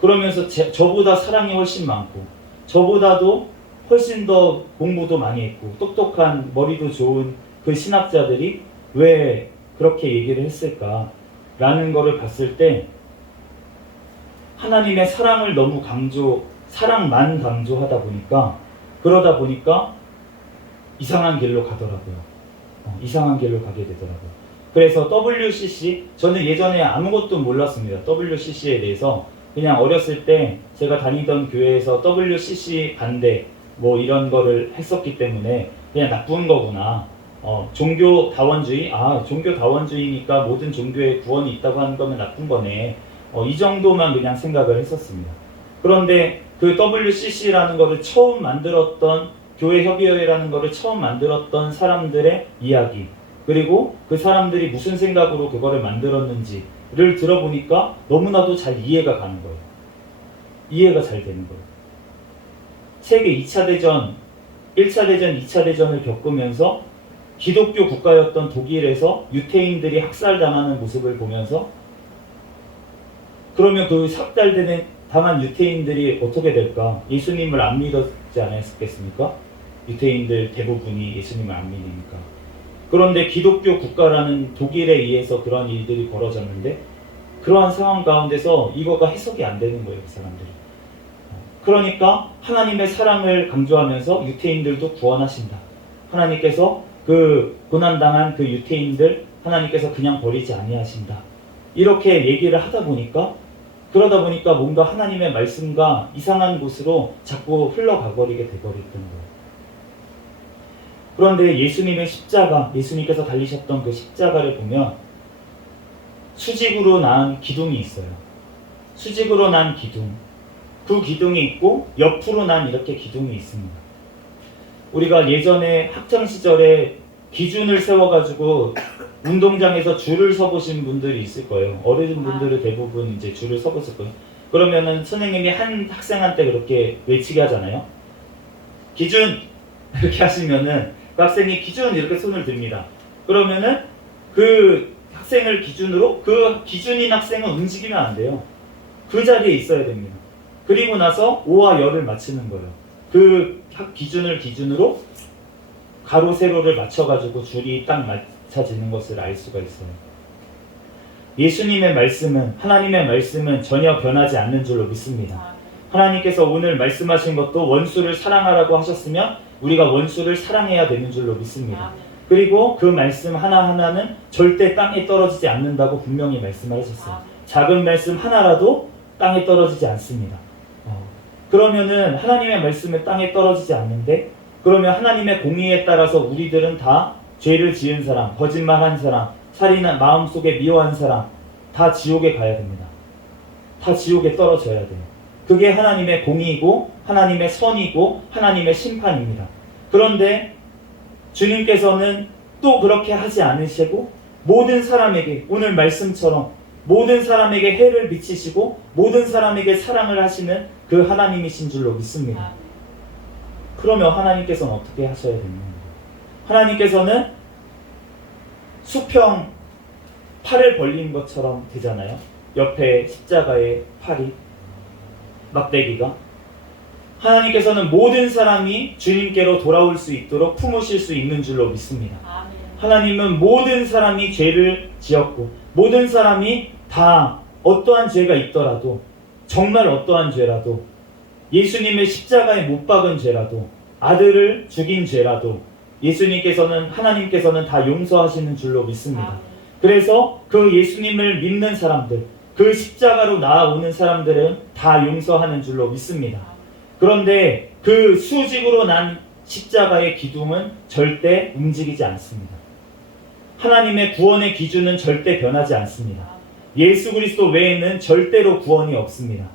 그러면서 저보다 사랑이 훨씬 많고 저보다도 훨씬 더 공부도 많이 했고 똑똑한 머리도 좋은 그 신학자들이 왜 그렇게 얘기를 했을까라는 거를 봤을 때 하나님의 사랑을 너무 사랑만 강조하다 보니까 그러다 보니까 이상한 길로 가더라고요. 이상한 길로 가게 되더라고요. 그래서 WCC, 저는 예전에 아무것도 몰랐습니다. WCC에 대해서 그냥 어렸을 때 제가 다니던 교회에서 WCC 반대 뭐 이런 거를 했었기 때문에 그냥 나쁜 거구나. 종교 다원주의? 종교 다원주의니까 모든 종교에 구원이 있다고 하는 거면 나쁜 거네. 이 정도만 그냥 생각을 했었습니다. 그런데 그 WCC라는 거를 처음 만들었던 교회협의회라는 거를 처음 만들었던 사람들의 이야기, 그리고 그 사람들이 무슨 생각으로 그거를 만들었는지를 들어보니까 너무나도 잘 이해가 가는 거예요. 이해가 잘 되는 거예요. 세계 2차 대전, 1차 대전, 2차 대전을 겪으면서 기독교 국가였던 독일에서 유태인들이 학살당하는 모습을 보면서 그러면 그 당한 유태인들이 어떻게 될까? 예수님을 안 믿었지 않았겠습니까? 유태인들 대부분이 예수님을 안 믿으니까. 그런데 기독교 국가라는 독일에 의해서 그런 일들이 벌어졌는데 그러한 상황 가운데서 이거가 해석이 안 되는 거예요, 그 사람들이. 그러니까 하나님의 사랑을 강조하면서 유태인들도 구원하신다. 하나님께서 그 고난당한 그 유태인들 하나님께서 그냥 버리지 아니하신다. 이렇게 얘기를 그러다 보니까 뭔가 하나님의 말씀과 이상한 곳으로 자꾸 흘러가버리게 돼버렸던 거예요. 그런데 예수님의 십자가, 예수님께서 달리셨던 그 십자가를 보면 수직으로 난 기둥이 있어요. 수직으로 난 기둥. 그 기둥이 있고 옆으로 난 이렇게 기둥이 있습니다. 우리가 예전에 학창시절에 기준을 세워가지고 운동장에서 줄을 서보신 분들이 있을 거예요. 어른분들은 대부분 이제 줄을 서보실 거예요. 그러면은 선생님이 한 학생한테 그렇게 외치게 하잖아요. 기준! 이렇게 하시면은 그 학생이 기준! 이렇게 손을 듭니다. 그러면은 그 학생을 기준으로 그 기준인 학생은 움직이면 안 돼요. 그 자리에 있어야 됩니다. 그리고 나서 오와 열을 맞추는 거예요. 그 기준을 기준으로 가로 세로를 맞춰가지고 줄이 딱 맞춰지는 것을 알 수가 있어요. 예수님의 말씀은, 하나님의 말씀은 전혀 변하지 않는 줄로 믿습니다. 하나님께서 오늘 말씀하신 것도 원수를 사랑하라고 하셨으면 우리가 원수를 사랑해야 되는 줄로 믿습니다. 그리고 그 말씀 하나하나는 절대 땅에 떨어지지 않는다고 분명히 말씀을 하셨어요. 작은 말씀 하나라도 땅에 떨어지지 않습니다. 그러면은 하나님의 말씀은 땅에 떨어지지 않는데, 그러면 하나님의 공의에 따라서 우리들은 다 죄를 지은 사람, 거짓말한 사람, 살인한 마음속에 미워한 사람 다 지옥에 가야 됩니다. 다 지옥에 떨어져야 돼요. 그게 하나님의 공의이고 하나님의 선이고 하나님의 심판입니다. 그런데 주님께서는 또 그렇게 하지 않으시고 모든 사람에게, 오늘 말씀처럼 모든 사람에게 해를 비치시고 모든 사람에게 사랑을 하시는 그 하나님이신 줄로 믿습니다. 그러면 하나님께서는 어떻게 하셔야 되는 거예요? 하나님께서는 수평 팔을 벌린 것처럼 되잖아요. 옆에 십자가의 팔이, 막대기가. 하나님께서는 모든 사람이 주님께로 돌아올 수 있도록 품으실 수 있는 줄로 믿습니다. 하나님은 모든 사람이 죄를 지었고 모든 사람이 다 어떠한 죄가 있더라도, 정말 어떠한 죄라도, 예수님의 십자가에 못 박은 죄라도, 아들을 죽인 죄라도 예수님께서는, 하나님께서는 다 용서하시는 줄로 믿습니다. 그래서 그 예수님을 믿는 사람들, 그 십자가로 나아오는 사람들은 다 용서하는 줄로 믿습니다. 그런데 그 수직으로 난 십자가의 기둥은 절대 움직이지 않습니다. 하나님의 구원의 기준은 절대 변하지 않습니다. 예수 그리스도 외에는 절대로 구원이 없습니다.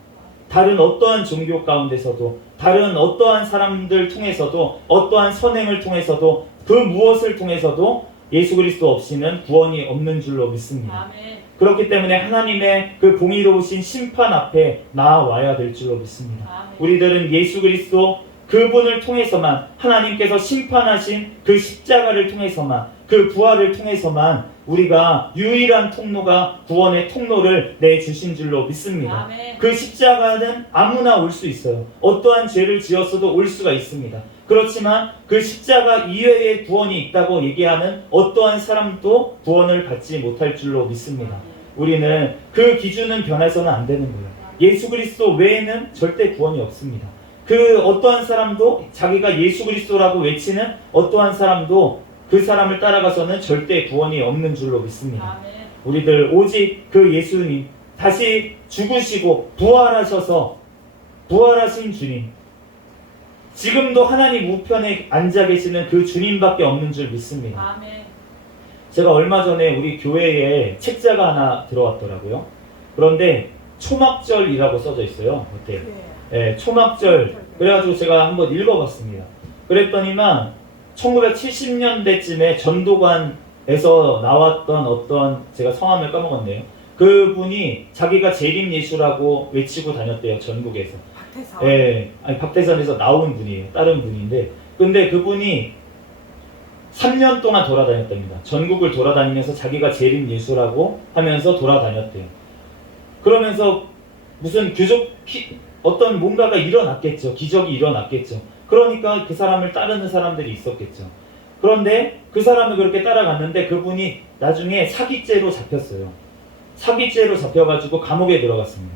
다른 어떠한 종교 가운데서도, 다른 어떠한 사람들 통해서도, 어떠한 선행을 통해서도, 그 무엇을 통해서도 예수 그리스도 없이는 구원이 없는 줄로 믿습니다. 아멘. 그렇기 때문에 하나님의 그 공의로우신 심판 앞에 나아와야 될 줄로 믿습니다. 아멘. 우리들은 예수 그리스도 그분을 통해서만, 하나님께서 심판하신 그 십자가를 통해서만, 그 부활을 통해서만 우리가 유일한 통로가 구원의 통로를 내주신 줄로 믿습니다. 아멘. 그 십자가는 아무나 올 수 있어요. 어떠한 죄를 지었어도 올 수가 있습니다. 그렇지만 그 십자가 이외의 구원이 있다고 얘기하는 어떠한 사람도 구원을 받지 못할 줄로 믿습니다. 우리는 그 기준은 변해서는 안 되는 거예요. 예수 그리스도 외에는 절대 구원이 없습니다. 그 어떠한 사람도, 자기가 예수 그리스도라고 외치는 어떠한 사람도 그 사람을 따라가서는 절대 구원이 없는 줄로 믿습니다. 아멘. 우리들 오직 그 예수님, 다시 죽으시고 부활하셔서, 부활하신 주님, 지금도 하나님 우편에 앉아 계시는 그 주님밖에 없는 줄 믿습니다. 아멘. 제가 얼마 전에 우리 교회에 책자가 하나 들어왔더라고요. 그런데 초막절이라고 써져 있어요. 어때요? 네, 초막절. 그래가지고 제가 한번 읽어봤습니다. 그랬더니만 1970년대쯤에 전도관에서 나왔던 어떤, 제가 성함을 까먹었네요. 그분이 자기가 재림 예수라고 외치고 다녔대요, 전국에서. 박태선. 예, 아니 박태선에서 나온 분이에요. 다른 분인데, 근데 그분이 3년 동안 돌아다녔답니다. 전국을 돌아다니면서 자기가 재림 예수라고 하면서 돌아다녔대요. 그러면서 무슨 어떤 뭔가가 일어났겠죠. 기적이 일어났겠죠. 그러니까 그 사람을 따르는 사람들이 있었겠죠. 그런데 그 사람을 그렇게 따라갔는데 그분이 나중에 사기죄로 잡혔어요. 사기죄로 잡혀가지고 감옥에 들어갔습니다.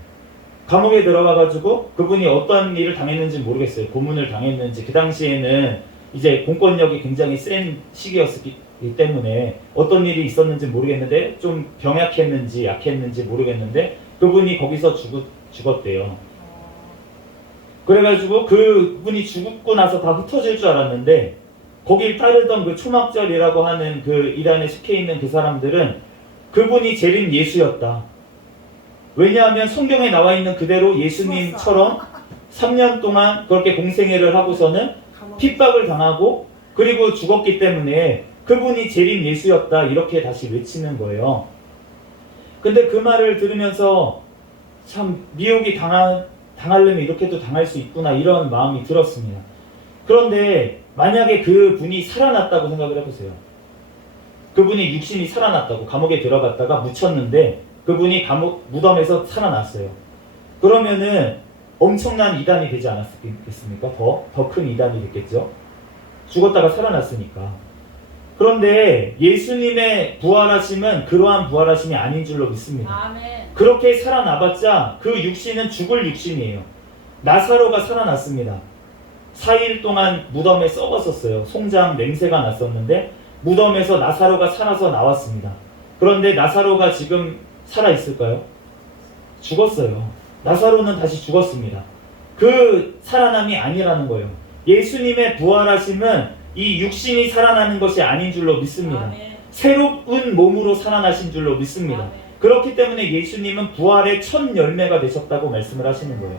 감옥에 들어가가지고 그분이 어떤 일을 당했는지 모르겠어요. 고문을 당했는지. 그 당시에는 이제 공권력이 굉장히 센 시기였기 때문에 어떤 일이 있었는지 모르겠는데, 좀 병약했는지 약했는지 모르겠는데 그분이 거기서 죽었대요. 그래가지고 그분이 죽고 나서 다 흩어질 줄 알았는데, 거길 따르던 그 초막절이라고 하는 그 이란에 속해 있는 그 사람들은 그분이 재림 예수였다. 왜냐하면 성경에 나와 있는 그대로 예수님처럼 3년 동안 그렇게 공생애를 하고서는 핍박을 당하고 그리고 죽었기 때문에 그분이 재림 예수였다, 이렇게 다시 외치는 거예요. 근데 그 말을 들으면서 참 미혹이 당하려면 이렇게도 당할 수 있구나, 이런 마음이 들었습니다. 그런데 만약에 그 분이 살아났다고 생각을 해보세요. 그분이 육신이 살아났다고 감옥에 들어갔다가 묻혔는데 그분이 무덤에서 살아났어요. 그러면은 엄청난 이단이 되지 않았겠습니까? 더 큰 이단이 됐겠죠. 죽었다가 살아났으니까. 그런데 예수님의 부활하심은 그러한 부활하심이 아닌 줄로 믿습니다. 아멘. 그렇게 살아나봤자 그 육신은 죽을 육신이에요. 나사로가 살아났습니다. 4일 동안 무덤에 썩었었어요. 송장 냄새가 났었는데 무덤에서 나사로가 살아서 나왔습니다. 그런데 나사로가 지금 살아있을까요? 죽었어요. 나사로는 다시 죽었습니다. 그 살아남이 아니라는 거예요. 예수님의 부활하심은 이 육신이 살아나는 것이 아닌 줄로 믿습니다. 아멘. 새로운 몸으로 살아나신 줄로 믿습니다. 아멘. 그렇기 때문에 예수님은 부활의 첫 열매가 되셨다고 말씀을 하시는 거예요.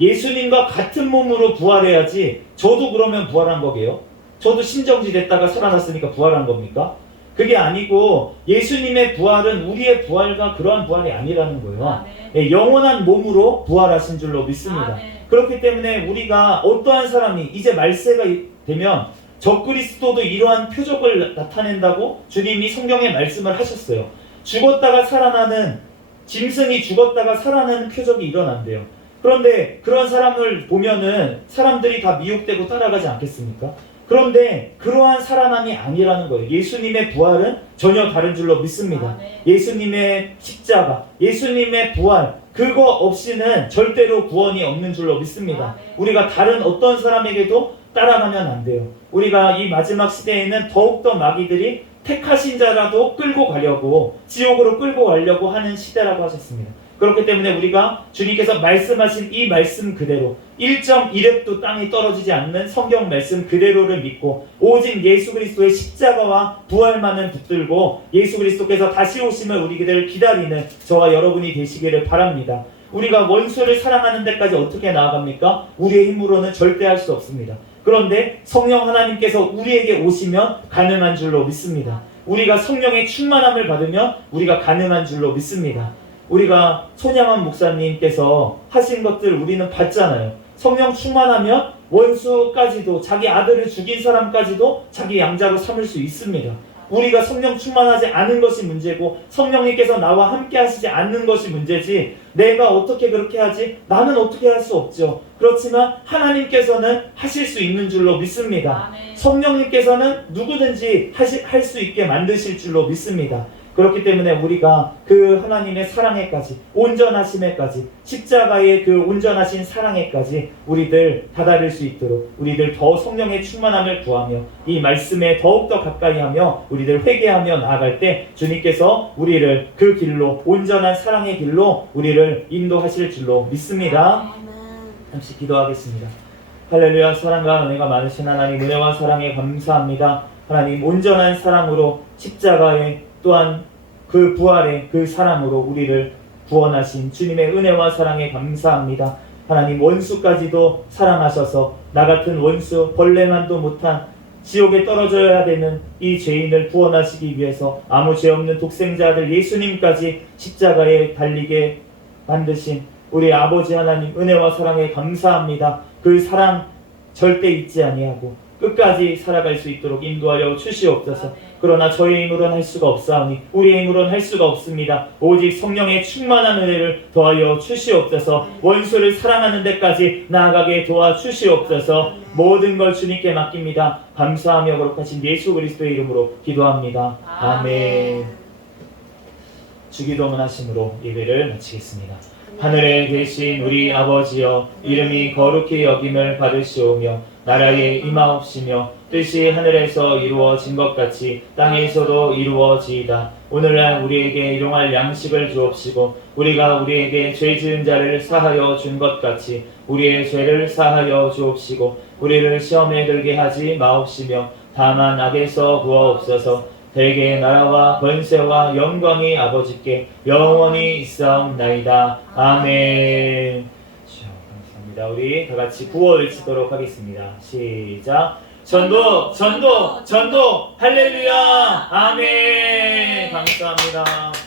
예수님과 같은 몸으로 부활해야지 저도 그러면 부활한 거게요? 저도 신정지 됐다가 살아났으니까 부활한 겁니까? 그게 아니고 예수님의 부활은 우리의 부활과 그러한 부활이 아니라는 거예요. 아멘. 예, 영원한 몸으로 부활하신 줄로 믿습니다. 아멘. 그렇기 때문에 우리가 어떠한 사람이 이제 말세가 되면 적그리스도도 이러한 표적을 나타낸다고 주님이 성경에 말씀을 하셨어요. 죽었다가 살아나는, 짐승이 죽었다가 살아나는 표적이 일어난대요. 그런데 그런 사람을 보면은 사람들이 다 미혹되고 따라가지 않겠습니까? 그런데 그러한 살아남이 아니라는 거예요. 예수님의 부활은 전혀 다른 줄로 믿습니다. 아멘. 예수님의 십자가, 예수님의 부활, 그거 없이는 절대로 구원이 없는 줄로 믿습니다. 아멘. 우리가 다른 어떤 사람에게도 따라가면 안 돼요. 우리가 이 마지막 시대에는 더욱더 마귀들이 택하신 자라도 끌고 가려고, 지옥으로 끌고 가려고 하는 시대라고 하셨습니다. 그렇기 때문에 우리가 주님께서 말씀하신 이 말씀 그대로 1.1획도 땅이 떨어지지 않는 성경 말씀 그대로를 믿고 오직 예수 그리스도의 십자가와 부활만을 붙들고 예수 그리스도께서 다시 오심을 우리들 기다리는 저와 여러분이 되시기를 바랍니다. 우리가 원수를 사랑하는 데까지 어떻게 나아갑니까? 우리의 힘으로는 절대 할 수 없습니다. 그런데 성령 하나님께서 우리에게 오시면 가능한 줄로 믿습니다. 우리가 성령의 충만함을 받으면 우리가 가능한 줄로 믿습니다. 우리가 손양환 목사님께서 하신 것들 우리는 봤잖아요. 성령 충만하면 원수까지도, 자기 아들을 죽인 사람까지도 자기 양자로 삼을 수 있습니다. 우리가 성령 충만하지 않은 것이 문제고 성령님께서 나와 함께 하시지 않는 것이 문제지, 내가 어떻게 그렇게 하지? 나는 어떻게 할 수 없죠. 그렇지만 하나님께서는 하실 수 있는 줄로 믿습니다. 아멘. 성령님께서는 누구든지 할 수 있게 만드실 줄로 믿습니다. 그렇기 때문에 우리가 그 하나님의 사랑에까지, 온전하심에까지, 십자가의 그 온전하신 사랑에까지 우리들 다다를 수 있도록 우리들 더 성령의 충만함을 구하며 이 말씀에 더욱더 가까이하며 우리들 회개하며 나아갈 때 주님께서 우리를 그 길로, 온전한 사랑의 길로 우리를 인도하실 줄로 믿습니다. 잠시 기도하겠습니다. 할렐루야. 사랑과 은혜가 많으신 하나님, 은혜와 사랑에 감사합니다. 하나님, 온전한 사랑으로 십자가에 또한 그 부활의 그 사랑으로 우리를 구원하신 주님의 은혜와 사랑에 감사합니다. 하나님, 원수까지도 사랑하셔서 나 같은 원수, 벌레만도 못한 지옥에 떨어져야 되는 이 죄인을 구원하시기 위해서 아무 죄 없는 독생자 아들 예수님까지 십자가에 달리게 만드신 우리 아버지 하나님, 은혜와 사랑에 감사합니다. 그 사랑 절대 잊지 아니하고 끝까지 살아갈 수 있도록 인도하여 주시옵소서. 그러나 저의 힘으로는 할 수가 없사오니 우리의 힘으로는 할 수가 없습니다. 오직 성령의 충만한 은혜를 더하여 주시옵소서. 원수를 사랑하는 데까지 나아가게 도와주시옵소서. 모든 걸 주님께 맡깁니다. 감사하며 거룩하신 예수 그리스도의 이름으로 기도합니다. 아멘. 주기도문 하심으로 예배를 마치겠습니다. 하늘에 계신 우리 아버지여, 이름이 거룩히 여김을 받으시오며 나라에 임하옵시며 뜻이 하늘에서 이루어진 것 같이 땅에서도 이루어지이다. 오늘날 우리에게 일용할 양식을 주옵시고 우리가 우리에게 죄 지은 자를 사하여 준 것 같이 우리의 죄를 사하여 주옵시고 우리를 시험에 들게 하지 마옵시며 다만 악에서 구하옵소서. 대개의 나라와 권세와 영광이 아버지께 영원히 있사옵나이다. 아멘. 감사합니다. 우리 다 같이 구호 외치도록 하겠습니다. 시작. 전도, 전도, 전도, 할렐루야. 아멘. 감사합니다.